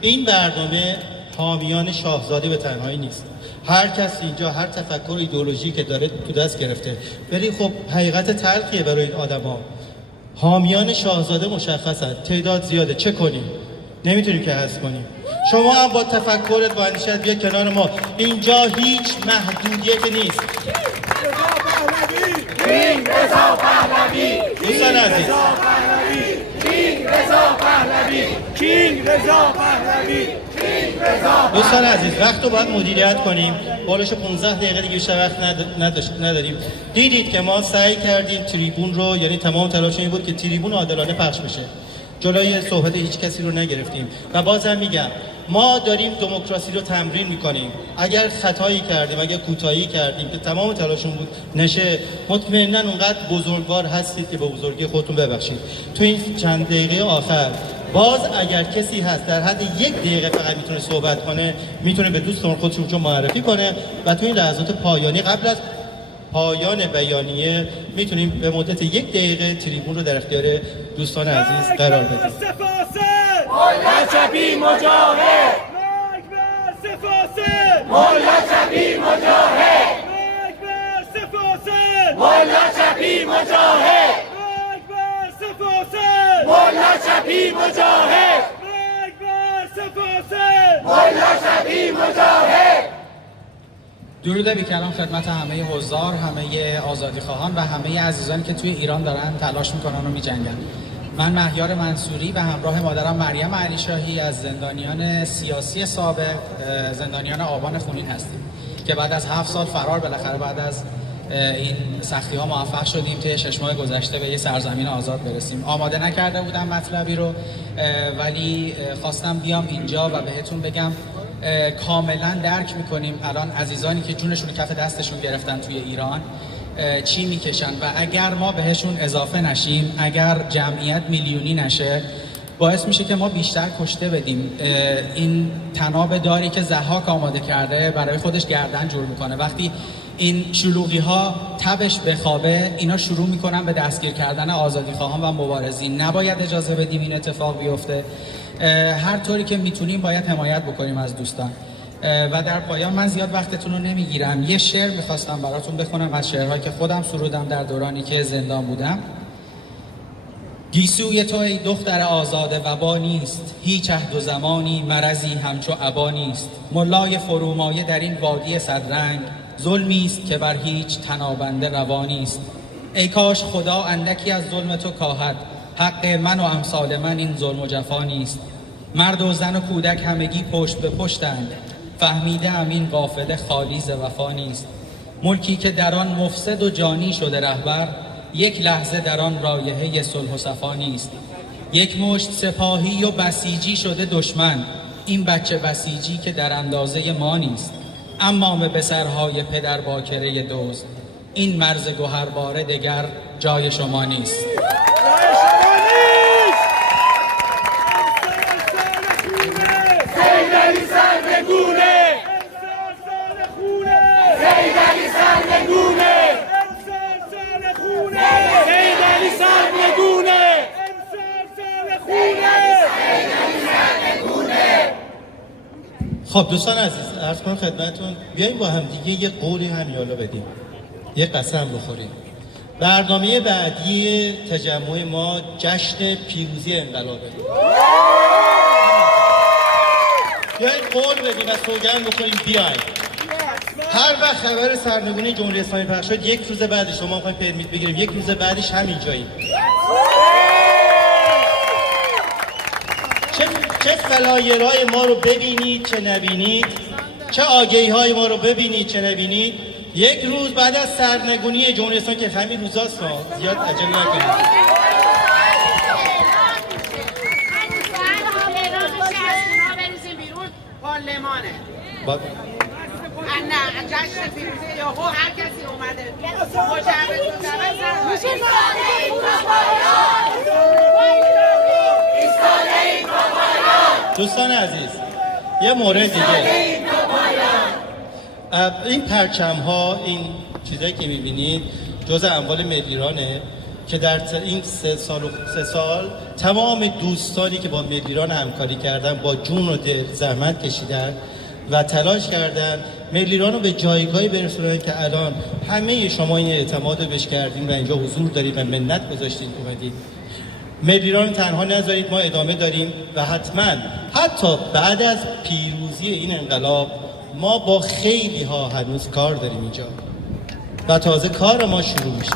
این برنامه حامیان شاهزاده به تنهایی نیست. هر کسی اینجا هر تفکر ایدئولوژی که داره تو دست گرفته، ولی خب حقیقت تلخیه برای این آدما. حامیان شاهزاده مشخصن، تعداد زیاده، چه کنیم؟ نمیتونیم که حذف کنیم. شما هم با تفکرت با اندیشت بیا کنار ما. اینجا هیچ محدودیتی نیست. کینگ رضا پهلوی، دوستان عزیز، کینگ رضا پهلوی، کینگ رضا پهلوی، کینگ رضا. دوستان عزیز، وقت رو باید مدیریت کنیم. بالش 15 دقیقه دیگه بیشتر وقت نداریم. دیدید که ما سعی کردیم تریبون رو، یعنی تمام تلاش این بود که تریبون عادلانه پخش بشه. جلوی صحبت هیچ کسی رو نگرفتیم و بازم میگم ما داریم دموکراسی رو تمرین میکنیم. اگر خطایی کردیم، اگر کوتاهی کردیم که تمام تلاشمون بود نشه، مطمئنا اونقدر بزرگوار هستید که به بزرگی خودتون ببخشید. تو این چند دقیقه آخر باز اگر کسی هست در حد 1 دقیقه فقط میتونه صحبت کنه، میتونه به دوستان خودش رو معرفی کنه و تو این لحظات پایانی قبل از پایان بیانیه میتونیم به مدت 1 دقیقه تریبون رو در اختیار دوستان عزیز قرار بدیم. ملا چپی مجاهد، ملا چپی مجاهد، ملا چپی مجاهد، ملا چپی مجاهد، ملا چپی مجاهد. درود بی کلام خدمت همه حضار، همه آزادیخواهان و همه عزیزانی که توی ایران دارن تلاش میکنن و میجنگن. من مهیار منصوری و همراه مادرم مریم علی شاهی از زندانیان سیاسی سابق، زندانیان آبان خونین هستیم که بعد از 7 سال فرار بالاخره بعد از این سختی ها موفق شدیم طی 6 ماه گذشته به یه سرزمین آزاد برسیم. آماده نکرده بودم مطلبی رو، ولی خواستم بیام اینجا و بهتون بگم کاملا درک میکنیم الان عزیزانی که جونشون کف دستشون گرفتن توی ایران چی میکشن و اگر ما بهشون اضافه نشیم، اگر جمعیت میلیونی نشه، باعث میشه که ما بیشتر کشته بدیم. این طناب داری که ضحاک آماده کرده برای خودش گردن جور میکنه. وقتی این شلوغی ها تبش بخوابه، اینا شروع میکنن به دستگیر کردن آزادیخواهان و مبارزین. نباید اجازه بدیم این اتفاق بیفته. هر طوری که میتونیم باید حمایت بکنیم از دوستان. و در پایان من زیاد وقتتون رو نمیگیرم. یه شعر میخواستم براتون بخونم از شعرهایی که خودم سرودم در دورانی که زندان بودم. گیسوی تو ای دختر آزاده وبا نیست، هیچ عهد و زمانی مرضی همچو عبا نیست. ملای فرومایه در این وادی صدرنگ، ظلمی است که بر هیچ تنابنده روا نیست. ای کاش خدا اندکی از ظلم تو کاهد، حق من و امثال من این ظلم و جفا نیست. مرد و زن و کودک همگی پشت به پشتند، فهمیده ام این قافله خالی ز وفا نیست. ملکی که در آن مفسد و جانی شده رهبر، یک لحظه در آن رایحه صلح و صفا نیست. یک مشت سپاهی و بسیجی شده دشمن، این بچه بسیجی که در اندازه ما نیست، اما به سرهای پدر باکره دوست، این مرز گوهرباره دگر جای شما نیست. سیدعلی سرنگونه، سیدعلی سرنگونه، سیدعلی سرنگونه، خب دوستان عزیز، عرض کنم خدمتتون بیاییم با هم دیگه یه قولی همیالا بدیم، یه قسم بخوریم. برنامه بعدی تجمع ما جشن پیروزی انقلابه. بیاییم قول بدیم و سوگند بخوریم بیاییم. هر وقت خبر سرنگونی جمهوری اسلامی پخش شد، یک روز بعدش شما میخوایم پرمیت بگیریم، یک روز بعدش همین جاییم. چه فلایرهای ما رو ببینید چه نبینید، چه آگهی های ما رو ببینید چه نبینید، یک روز بعد از سرنگونی جمهوری اسلامی که همین روزاست، زیاد عجله نکنید. پارلمانه نه جشن پیروزی یهو هر کسی اومده دوستان عزیز یه مورد دیگه، این پرچم ها، این چیزایی که میبینید جز اموال ملیرانه که در این 3 سال تمام دوستانی که با ملیران همکاری کردن با جون و دل زحمت کشیدن و تلاش کردن ملیران رو به جایگاهی برسونن که الان همه شما این اعتماد رو بهش کردیم و اینجا حضور دارید و منت گذاشتید اومدید. ملیران تنها نذارید، ما ادامه داریم و حتی بعد از پیروزی این انقلاب ما با خیلی ها هنوز کار داریم اینجا و تازه کار ما شروع میشه.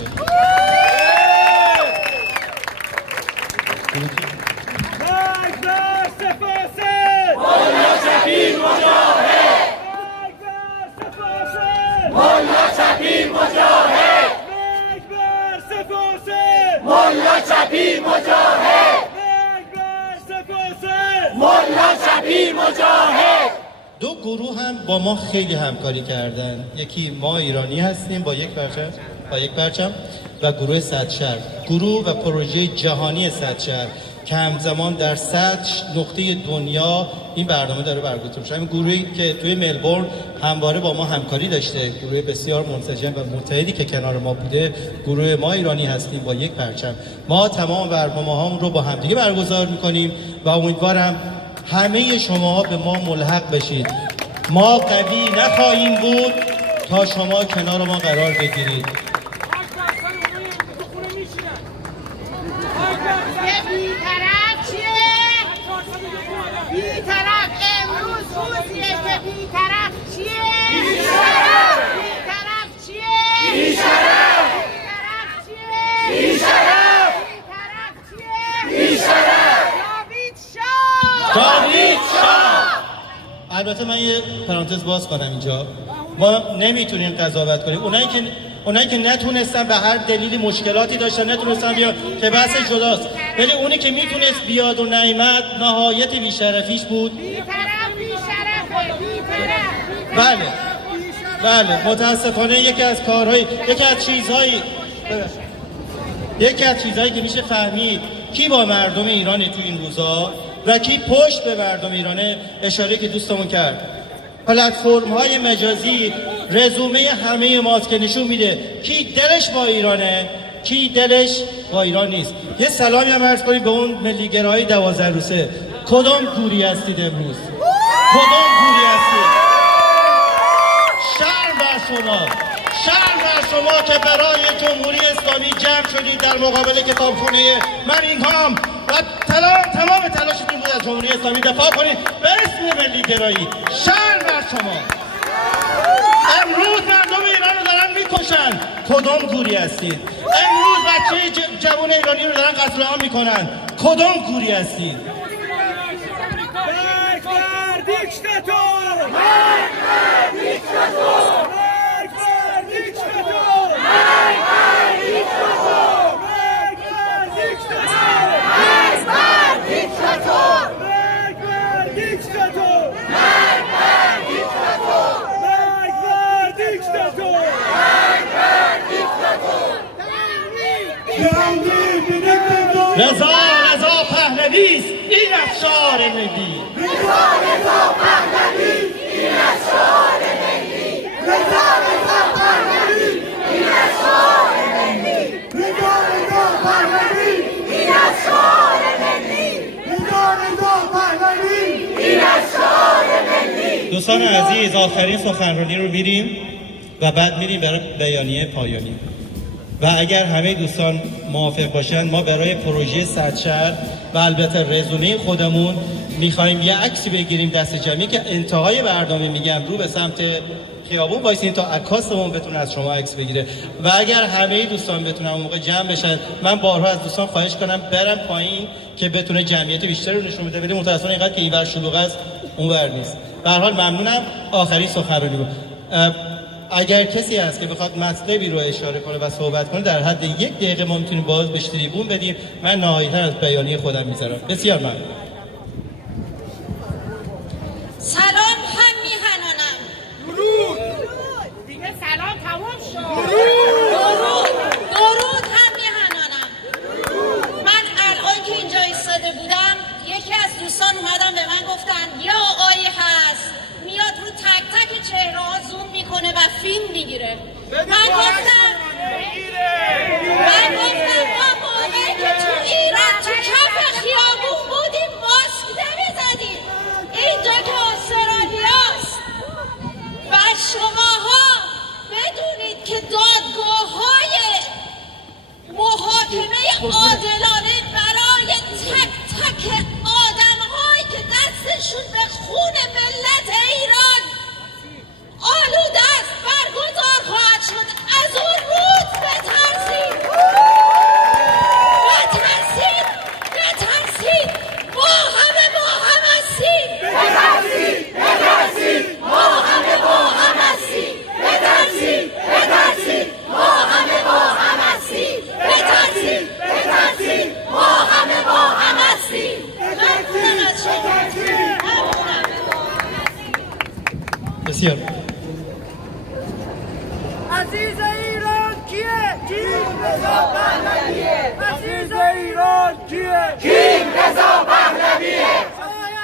مولا شبیر مجاهد، مولا شبیر مجاهد. دو گروه هم با ما خیلی همکاری کردن، یکی ما ایرانی هستیم با یک پرچم و گروه صدشهر، گروه و پروژه جهانی صدشهر که همزمان در 100 نقطه دنیا این برنامه داره برگزار میشه. همین گروهی که توی ملبورن همواره با ما همکاری داشته، گروه بسیار منسجم و متحدی که کنار ما بوده، گروه ما ایرانی هستیم با یک پرچم. ما تمام برنامه‌هامون رو با همدیگه برگزار میکنیم و امیدوارم همه شما به ما ملحق بشید. ما قوی نخواهیم بود تا شما کنار ما قرار بگیرید. بی‌طرف امروز روزیه که بی‌طرف چیه؟ بی‌طرف چیه؟ بی‌شرف! بی‌شرف! بی‌شرف! جاوید شاه! البته من یه پرانتز باز کنم اینجا، ما نمیتونیم قضاوت کنیم. اونایی که نتونستن به هر دلیلی مشکلاتی داشتن نتونستن بیاد که بحث جداست، ولی اونی که میتونست بیاد و نیامد نهایت بیشرفیش بود. بله متاسفانه یکی از چیزهایی که میشه فهمید کی با مردم ایران تو این روزا و کی پشت به مردم ایرانه، اشاره که دوستمون کرد، پلتفرم‌های مجازی رزومه همه ماست که نشون میده کی دلش با ایرانه، کی دلش با ایران نیست. یه سلامی هم عرض کنید به اون ملیگرای 12 روسه. کدام گوری هستید امروز؟ کدام گوری هستید؟ شرم بر شما که برای جمهوری اسلامی جمع شدید در مقابل کتابخونه منینگهام و تمام تلاشتون بود از جمهوری اسلامی دفاع کنید به اسم ملیگرایی. شرم بر شما. امروز مردم ایران رو دارن میکشن. کدام گوری هستید؟ امروز بچه جوان ایرانی رو دارن قتل عام میکنن. کدام گوری هستید؟ دیکتاتور! دیکتاتور! رضا پهلوی است این از شعار ملی. رضا پهلوی این از شعار ملی. رضا پهلوی این از شعار ملی. رضا پهلوی این از شعار ملی. رضا پهلوی این از شعار ملی. دوستان عزیز، آخرین سخنرانی رو میریم و بعد میریم برای بیانیه پایانی. و اگر همه دوستان موافق باشن ما برای پروژه صدشهر و البته رزومه خودمون میخوایم یه عکسی بگیریم دست جمعی که انتهای برنامه میگم رو به سمت خیابون وایسین تا عکاسمون بتونه از شما عکس بگیره. و اگر همه دوستان بتونن اون موقع جمع بشن، من بارها از دوستان خواهش کنم برم پایین که بتونه جمعیت بیشتری رو نشون بده، ولی متأسفانه اینقدر که اینور شلوغ است اونور نیست. به هر حال ممنونم. آخرین سخنرانی بود. اگر کسی هست که بخواد مطلبی رو اشاره کنه و صحبت کنه در حد 1 دقیقه ما میتونیم باز به تریبون بدیم. من نهایتاً از بیانیه خودم میذارم. بسیار ممنون. سلام هم میهنانم. درود. دیگه سلام تموم شد. درود هم میهنانم. من الان که اینجا ایستاده بودم یکی از دوستان اومدن به من گفتن یه آقایی هست میاد رو تک تک چهره ها زوم میکنه و فیلم میگیره. من گفتم ما موقعی که تو ایران تو کف خیابون بودیم ماسک نمیزدیم. اینجا که استرالیاست و شماها بدونید که دادگاه های محاکمه عادلانه برای تک تک آدم هایی که دستشون به خون ملت ایران آلوده است برگزار خواهد شد. از اون روز بترسید، ما همه با هم هستیم. بترسید، ما همه با هم هستیم. بترسید، ما همه با هم هستیم. بترسید، ما همه با هم هستیم. بسیار. عزیز ایران کیه؟ کینگ رضا پهلویه. عزیز ایران کیه؟ کینگ رضا پهلویه.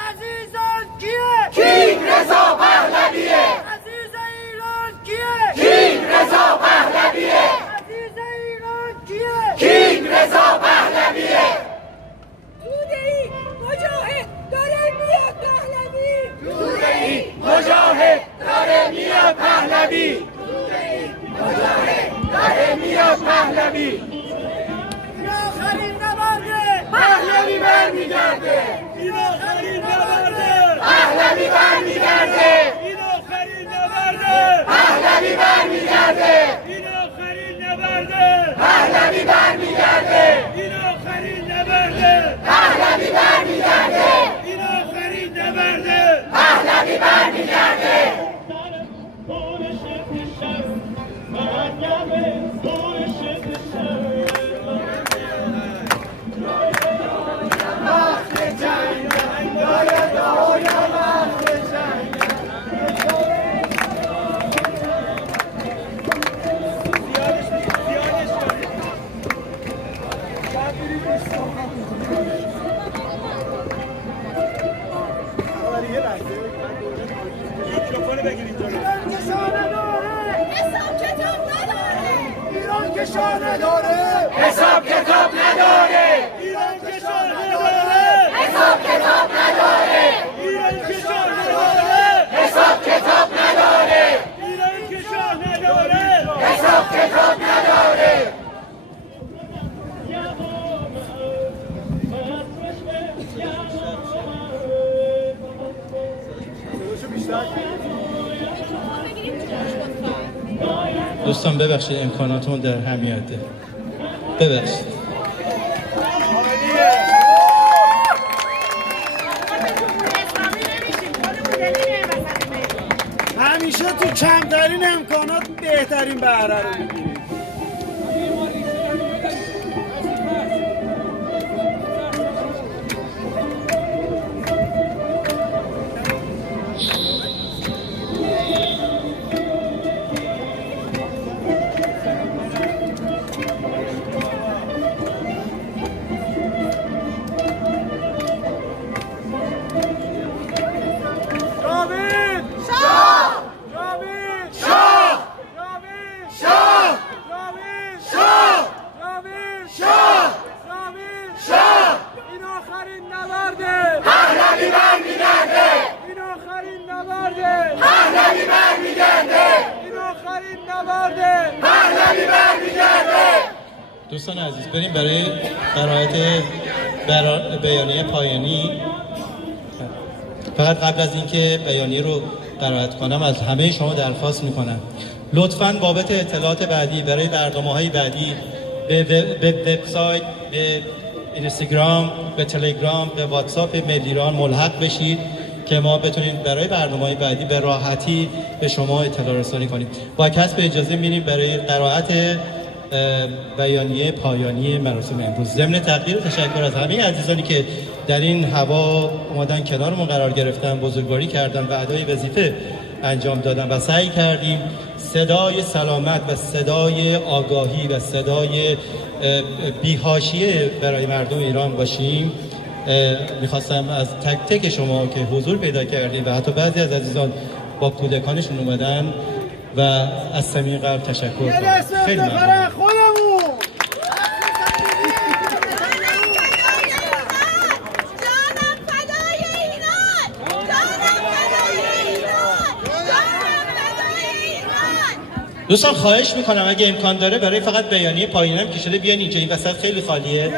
عزیزان کیه؟ کینگ رضا پهلویه. عزیز ایران کیه؟ کینگ رضا پهلویه. عزیز ایران کیه؟ کینگ رضا پهلویه. دوده‌ای مجاهد داره میاد پهلوی. دوده‌ای مجاهد داره میاد پهلوی. داره میاد پهلوی. این آخرین نبرده پهلوی برمیگرده. این آخرین نبرده پهلوی برمیگرده. این آخرین نبرده پهلوی برمیگرده. این آخرین نبرده پهلوی برمیگرده. این آخرین نبرده پهلوی برمیگرده. این آخرین نبرده پهلوی برمیگرده. حساب کتاب نداره. ایران که شاه نداره. حساب کتاب نداره. ایران که شاه نداره. حساب کتاب نداره. ایران که شاه نداره. حساب کتاب نداره. دوستان ببخشید امکاناتمون در همیته. ببخشید. همیشه تو کمترین امکانات بهترین بهره رو میگیریم. دوستان عزیز بریم برای قرائت بیانیه پایانی. فقط قبل از اینکه بیانیه رو قرائت کنم از همه شما درخواست میکنم لطفاً بابت اطلاعات بعدی برای برنامه‌های بعدی به وبسایت، به اینستاگرام، به تلگرام، به واتساپ ملیران ملحق بشید که ما بتونیم برای برنامه‌های بعدی به راحتی به شما اطلاع رسانی کنیم. با کسب اجازه میریم برای قرائت بیانیه پایانی مراسم امروز. ضمن تقدیر و تشکر از همه عزیزانی که در این هوا اومدن کنارمون قرار گرفتن، بزرگواری کردن و ادای وظیفه انجام دادن و سعی کردیم صدای سلامت و صدای آگاهی و صدای بی‌حاشیه برای مردم ایران باشیم. میخواستم از تک تک شما که حضور پیدا کردید و حتی بعضی از عزیزان با کودکانشون اومدن و از صمیم قلب تشکر کنم. خیلی ممنون. دوستان خواهش میکنم اگه امکان داره برای فقط بیانیه پایینم که شده بیان اینجا، این وسط خیلی خالیه،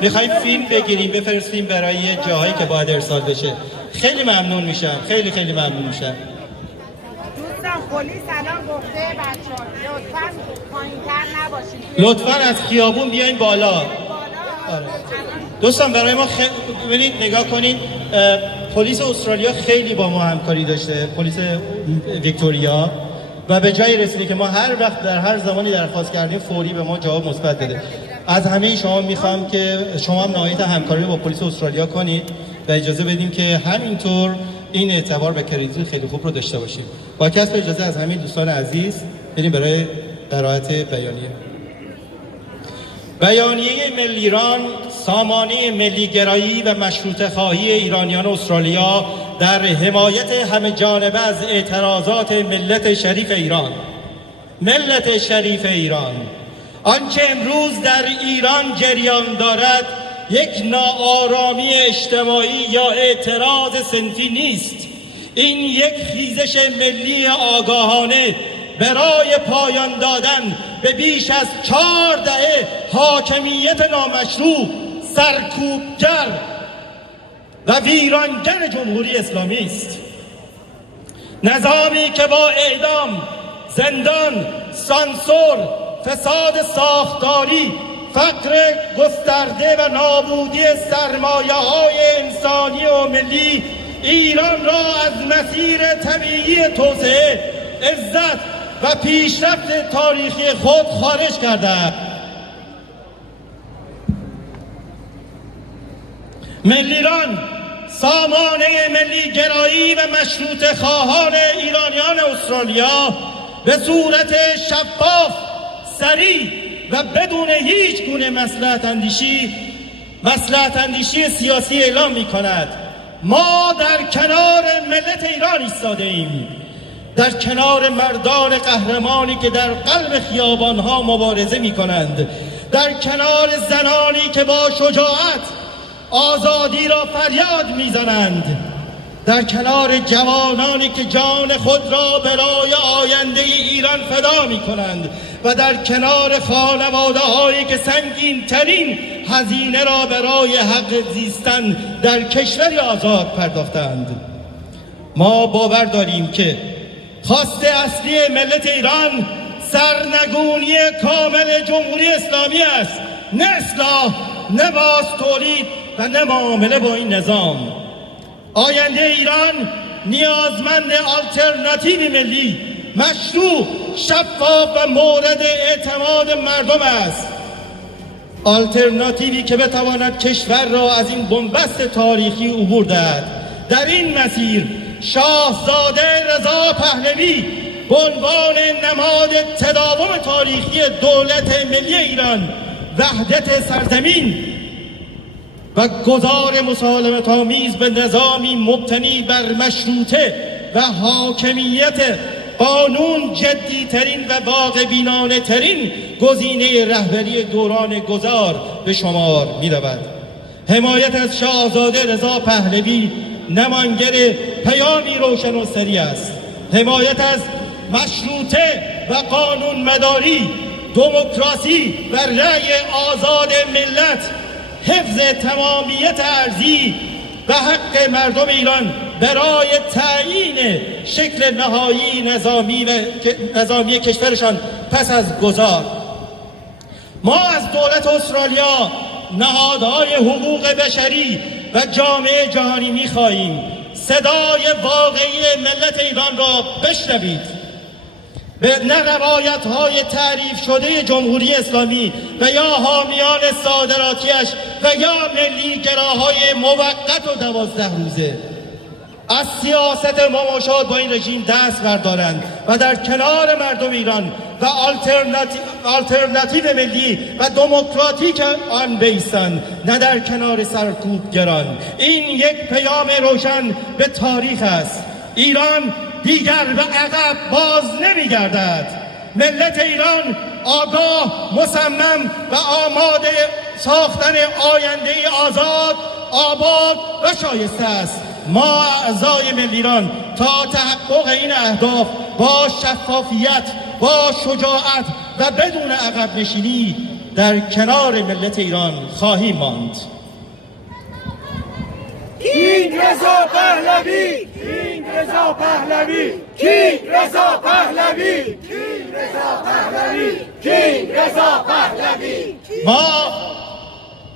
میخوایم فیلم بگیریم بفرستیم برای جاهایی که باید ارسال بشه. خیلی ممنون میشم، خیلی ممنون میشم. دوستان پلیس الان گفته بچه‌ها لطفاً پایین‌تر نباشید، لطفاً از خیابون بیاین بالا. آره. دوستان برای ما ببینید نگاه کنید، پلیس استرالیا خیلی با ما همکاری داشته، پلیس ویکتوریا، و به جای رسیده که ما هر وقت در هر زمانی درخواست کردیم فوری به ما جواب مثبت داده. از همه شما میخوام که شما هم نهایت همکاری با پلیس استرالیا کنید و اجازه بدیم که همینطور این اعتبار و کریدیت خیلی خوب رو داشته باشیم. با کسب اجازه از همه دوستان عزیز بریم برای قرائت بیانیه. بیانیه ملیران سامانه ملیگرایی و مشروطه خواهی ایرانیان استرالیا در حمایت همه جانبه از اعتراضات ملت شریف ایران. ملت شریف ایران، آنچه امروز در ایران جریان دارد یک ناآرامی اجتماعی یا اعتراض صنفی نیست. این یک خیزش ملی آگاهانه برای پایان دادن به بیش از 4 دهه حاکمیت نامشروع، سرکوبگر و ویرانگر جمهوری اسلامی است. نظامی که با اعدام، زندان، سانسور، فساد ساختاری، فقر گسترده و نابودی سرمایه‌های انسانی و ملی ایران را از مسیر طبیعی توسعه، عزت و پیشرفت تاریخی خود خارج کرده است. ملیران سامانه ملی گرایی و مشروطه خواهان ایرانیان استرالیا به صورت شفاف، سریع و بدون هیچ گونه مصلحت اندیشی سیاسی اعلام می کند ما در کنار ملت ایران ایستاده ایم، در کنار مردان قهرمانی که در قلب خیابانها مبارزه می کنند، در کنار زنانی که با شجاعت آزادی را فریاد میزنند، در کنار جوانانی که جان خود را برای آینده ایران فدا می کنند و در کنار خانواده هایی که سنگین ترین هزینه را برای حق زیستن در کشوری آزاد پرداختند. ما باور داریم که خواست اصلی ملت ایران سرنگونی کامل جمهوری اسلامی است، نه اصلاح، نه باز تولید و نه معامله با این نظام. آینده ایران نیازمند آلترناتیوی ملی، مشروع، شفاف و مورد اعتماد مردم است. آلترناتیوی که بتواند کشور را از این بنبست تاریخی عبور دهد. در این مسیر شاهزاده رضا پهلوی به عنوان نماد تداوم تاریخی دولت ملی ایران، وحدت سرزمین و گذار مسالمت آمیز به نظامی مبتنی بر مشروطه و حاکمیت قانون جدیترین و واقع‌بینانه ترین گزینه رهبری دوران گذار به شمار می رود. حمایت از شاهزاده رضا پهلوی نمانگر پیامی روشن و سری است. حمایت از مشروطه و قانون مداری دموکراسی و رأی آزاد ملت، حفظ تمامیت ارضی و حق مردم ایران برای تعیین شکل نهایی نظامی کشورشان پس از گذار. ما از دولت استرالیا، نهادهای حقوق بشری و جامعه جهانی می‌خواهیم صدای واقعی ملت ایران را بشنوید. به نه روایت‌های تعریف شده جمهوری اسلامی و یا حامیان صادراتیش و یا ملی‌گراهای موقت و 12 روزه از سیاست مماشات با این رژیم دست بردارند و در کنار مردم ایران و آلترناتیو ملی و دموکراتیک آن بیستند، نه در کنار سرکوبگران. این یک پیام روشن به تاریخ است. ایران دیگر به عقب باز نمیگردد. ملت ایران آگاه، مصمم و آماده ساختن آینده آزاد، آباد و شایسته است. ما اعضای ملی ایران تا تحقق این اهداف با شفافیت، با شجاعت و بدون عقب نشینی در کنار ملت ایران خواهیم ماند. کینگ رضا پهلوی، کینگ رضا پهلوی، کینگ رضا پهلوی، کینگ رضا پهلوی، کینگ رضا پهلوی. ما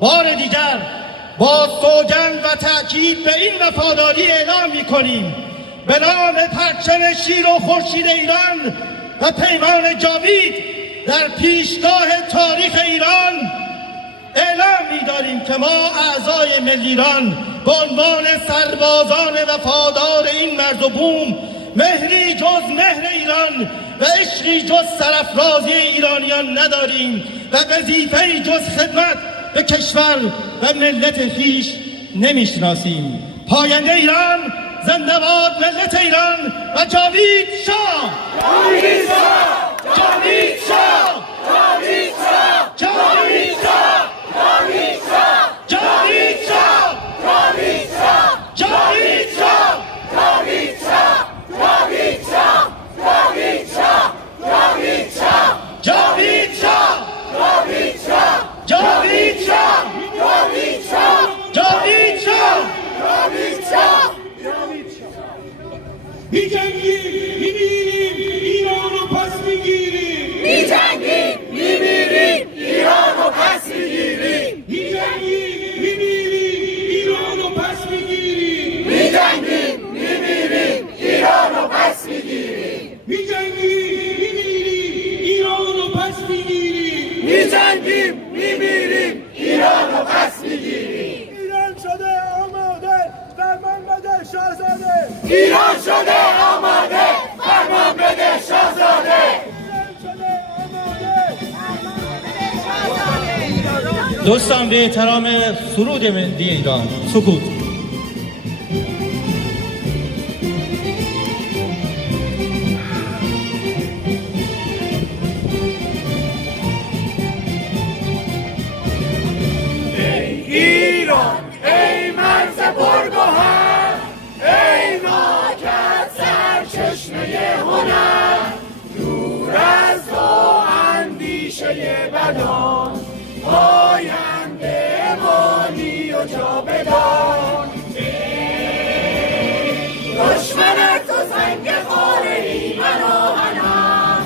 بار دیگر با سوگند و تأکید به این وفاداری اعلام می‌کنیم به نام پرچم شیر و خورشید ایران و پیمان جاوید در پیشگاه تاریخ ایران اعلام می‌داریم که ما اعضای ملی ایران به عنوان سربازان وفادار این مرد و بوم مهری جز مهر ایران و عشقی جز سرافرازی ایرانیان نداریم و وظیفه‌ای جز خدمت به کشور و ملت خویش نمیشناسیم. پاینده ایران، زنده باد ملت ایران و جاوید شاه! جاوید شاه! جاوید شاه! جاوید شاه! جاوید شاه! جاوید شاه! جاوید شاه! جاوید شاه! جاوید شاه! جاوید شاه! جاوید شاه! جاوید شاه! جاوید شاه! جاوید شاه! جاوید شاه! جاوید شاه! جاوید شاه! جاوید شاه! جاوید شاه! می‌جنگیم، می‌میریم، ایران رو پس می‌گیریم. می‌جنگیم، می‌میریم، ایران رو پس می‌گیریم. می‌جنگیم، می‌میریم، ایران رو پس می‌گیریم. می‌جنگیم، می‌میریم، ایران رو پس می‌گیریم. می‌جنگیم، می‌میریم، ایران رو پس می‌گیریم. می‌جنگیم، می‌میریم، ایران رو پس می‌گیریم. ایران شده آماده، فرمان بده شاهزاده. ایران شده آماده، فرمان بده شاهزاده. دوستان به احترام سرود ملی ایران سکوت. ایران ای مرز پرگوهر، ای ناکت سرچشمه هنر، دور از تو اندیشه بدان، آینده مانی و جاودان. دشمن تو زنگ خار ایمن و هنر،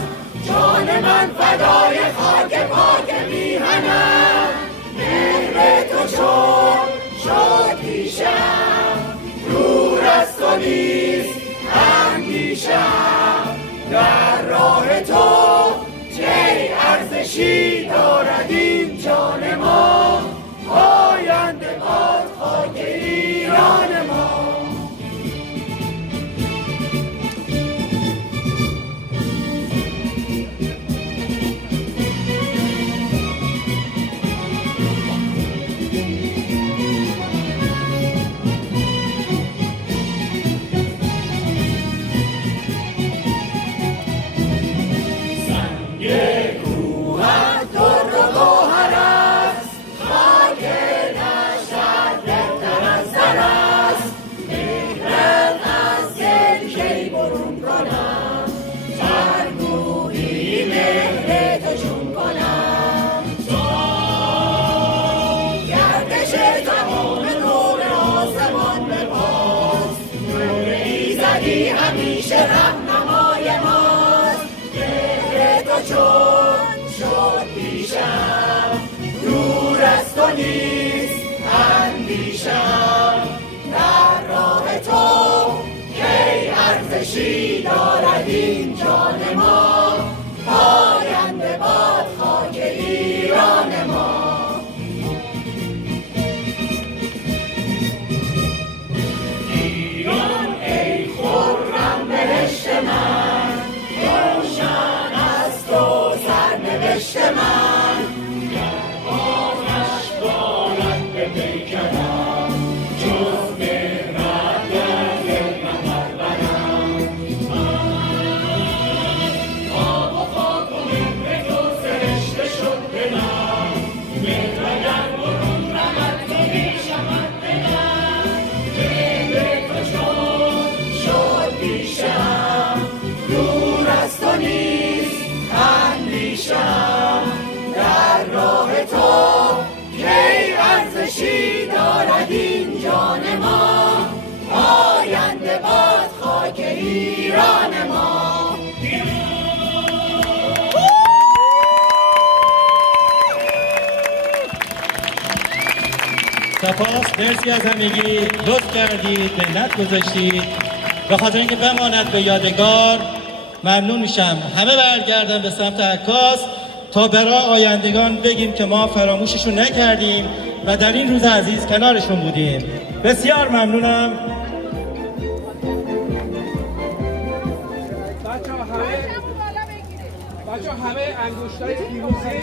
جان من فدای خاک پاک میهنم. مهر تو شد پیشم، دور از تو نیست اندیشم. در راه تو چه ارزشی دارد این جان ما، آینده باد خاک ایران ما. خودی همیشه رهنمای ماست. مهر تو چون شد پیشم، دور از تو نیست اندیشم. در راه تو کی ارزشی دارد این جان ما، پاینده باد خاک ایران ما. ایران ای خرم بهشت من، روشن از تو سرنوشت من. گر آتش بارد به پیکرم، جز مهرت در دل نپرورم. آب و خاک و مهر تو سرشته شد به من، مهر اگر برون رود تو میشود به من. مهر تو چون شد پیشم، دور از تو نیست اندیشم. در راه تو کی ارزشی دارد این جان ما، پاینده باد خاک ایران ما. سپاس، مرسی از همگی، لطف کردید، منت گذاشتید. به خاطر اینکه بماند به یادگار ممنون میشم همه برگردن به سمت عکاس تا برای آیندگان بگیم که ما فراموششون نکردیم و در این روز عزیز کنارشون بودیم. بسیار ممنونم. بچه همه انگشتای پیروزی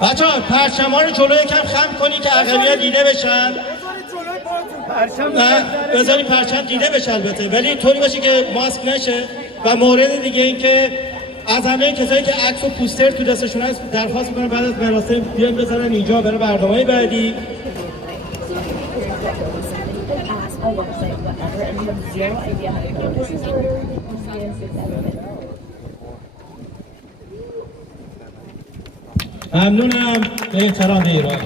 بچه ها پرچم‌ها رو جلوی کم خم کنی که عقبی‌ها دیده بشن. نه بذاری پرچم دیده بشه البته، ولی طوری باشه که ماسک نشه. و مورد دیگه این که از همه کسایی که عکس و پوستر تو دستشون هست درخواست میکنم بعد از مراسم بیان بذارن اینجا برای برنامه بعدی. ممنونم. به احترام ایران.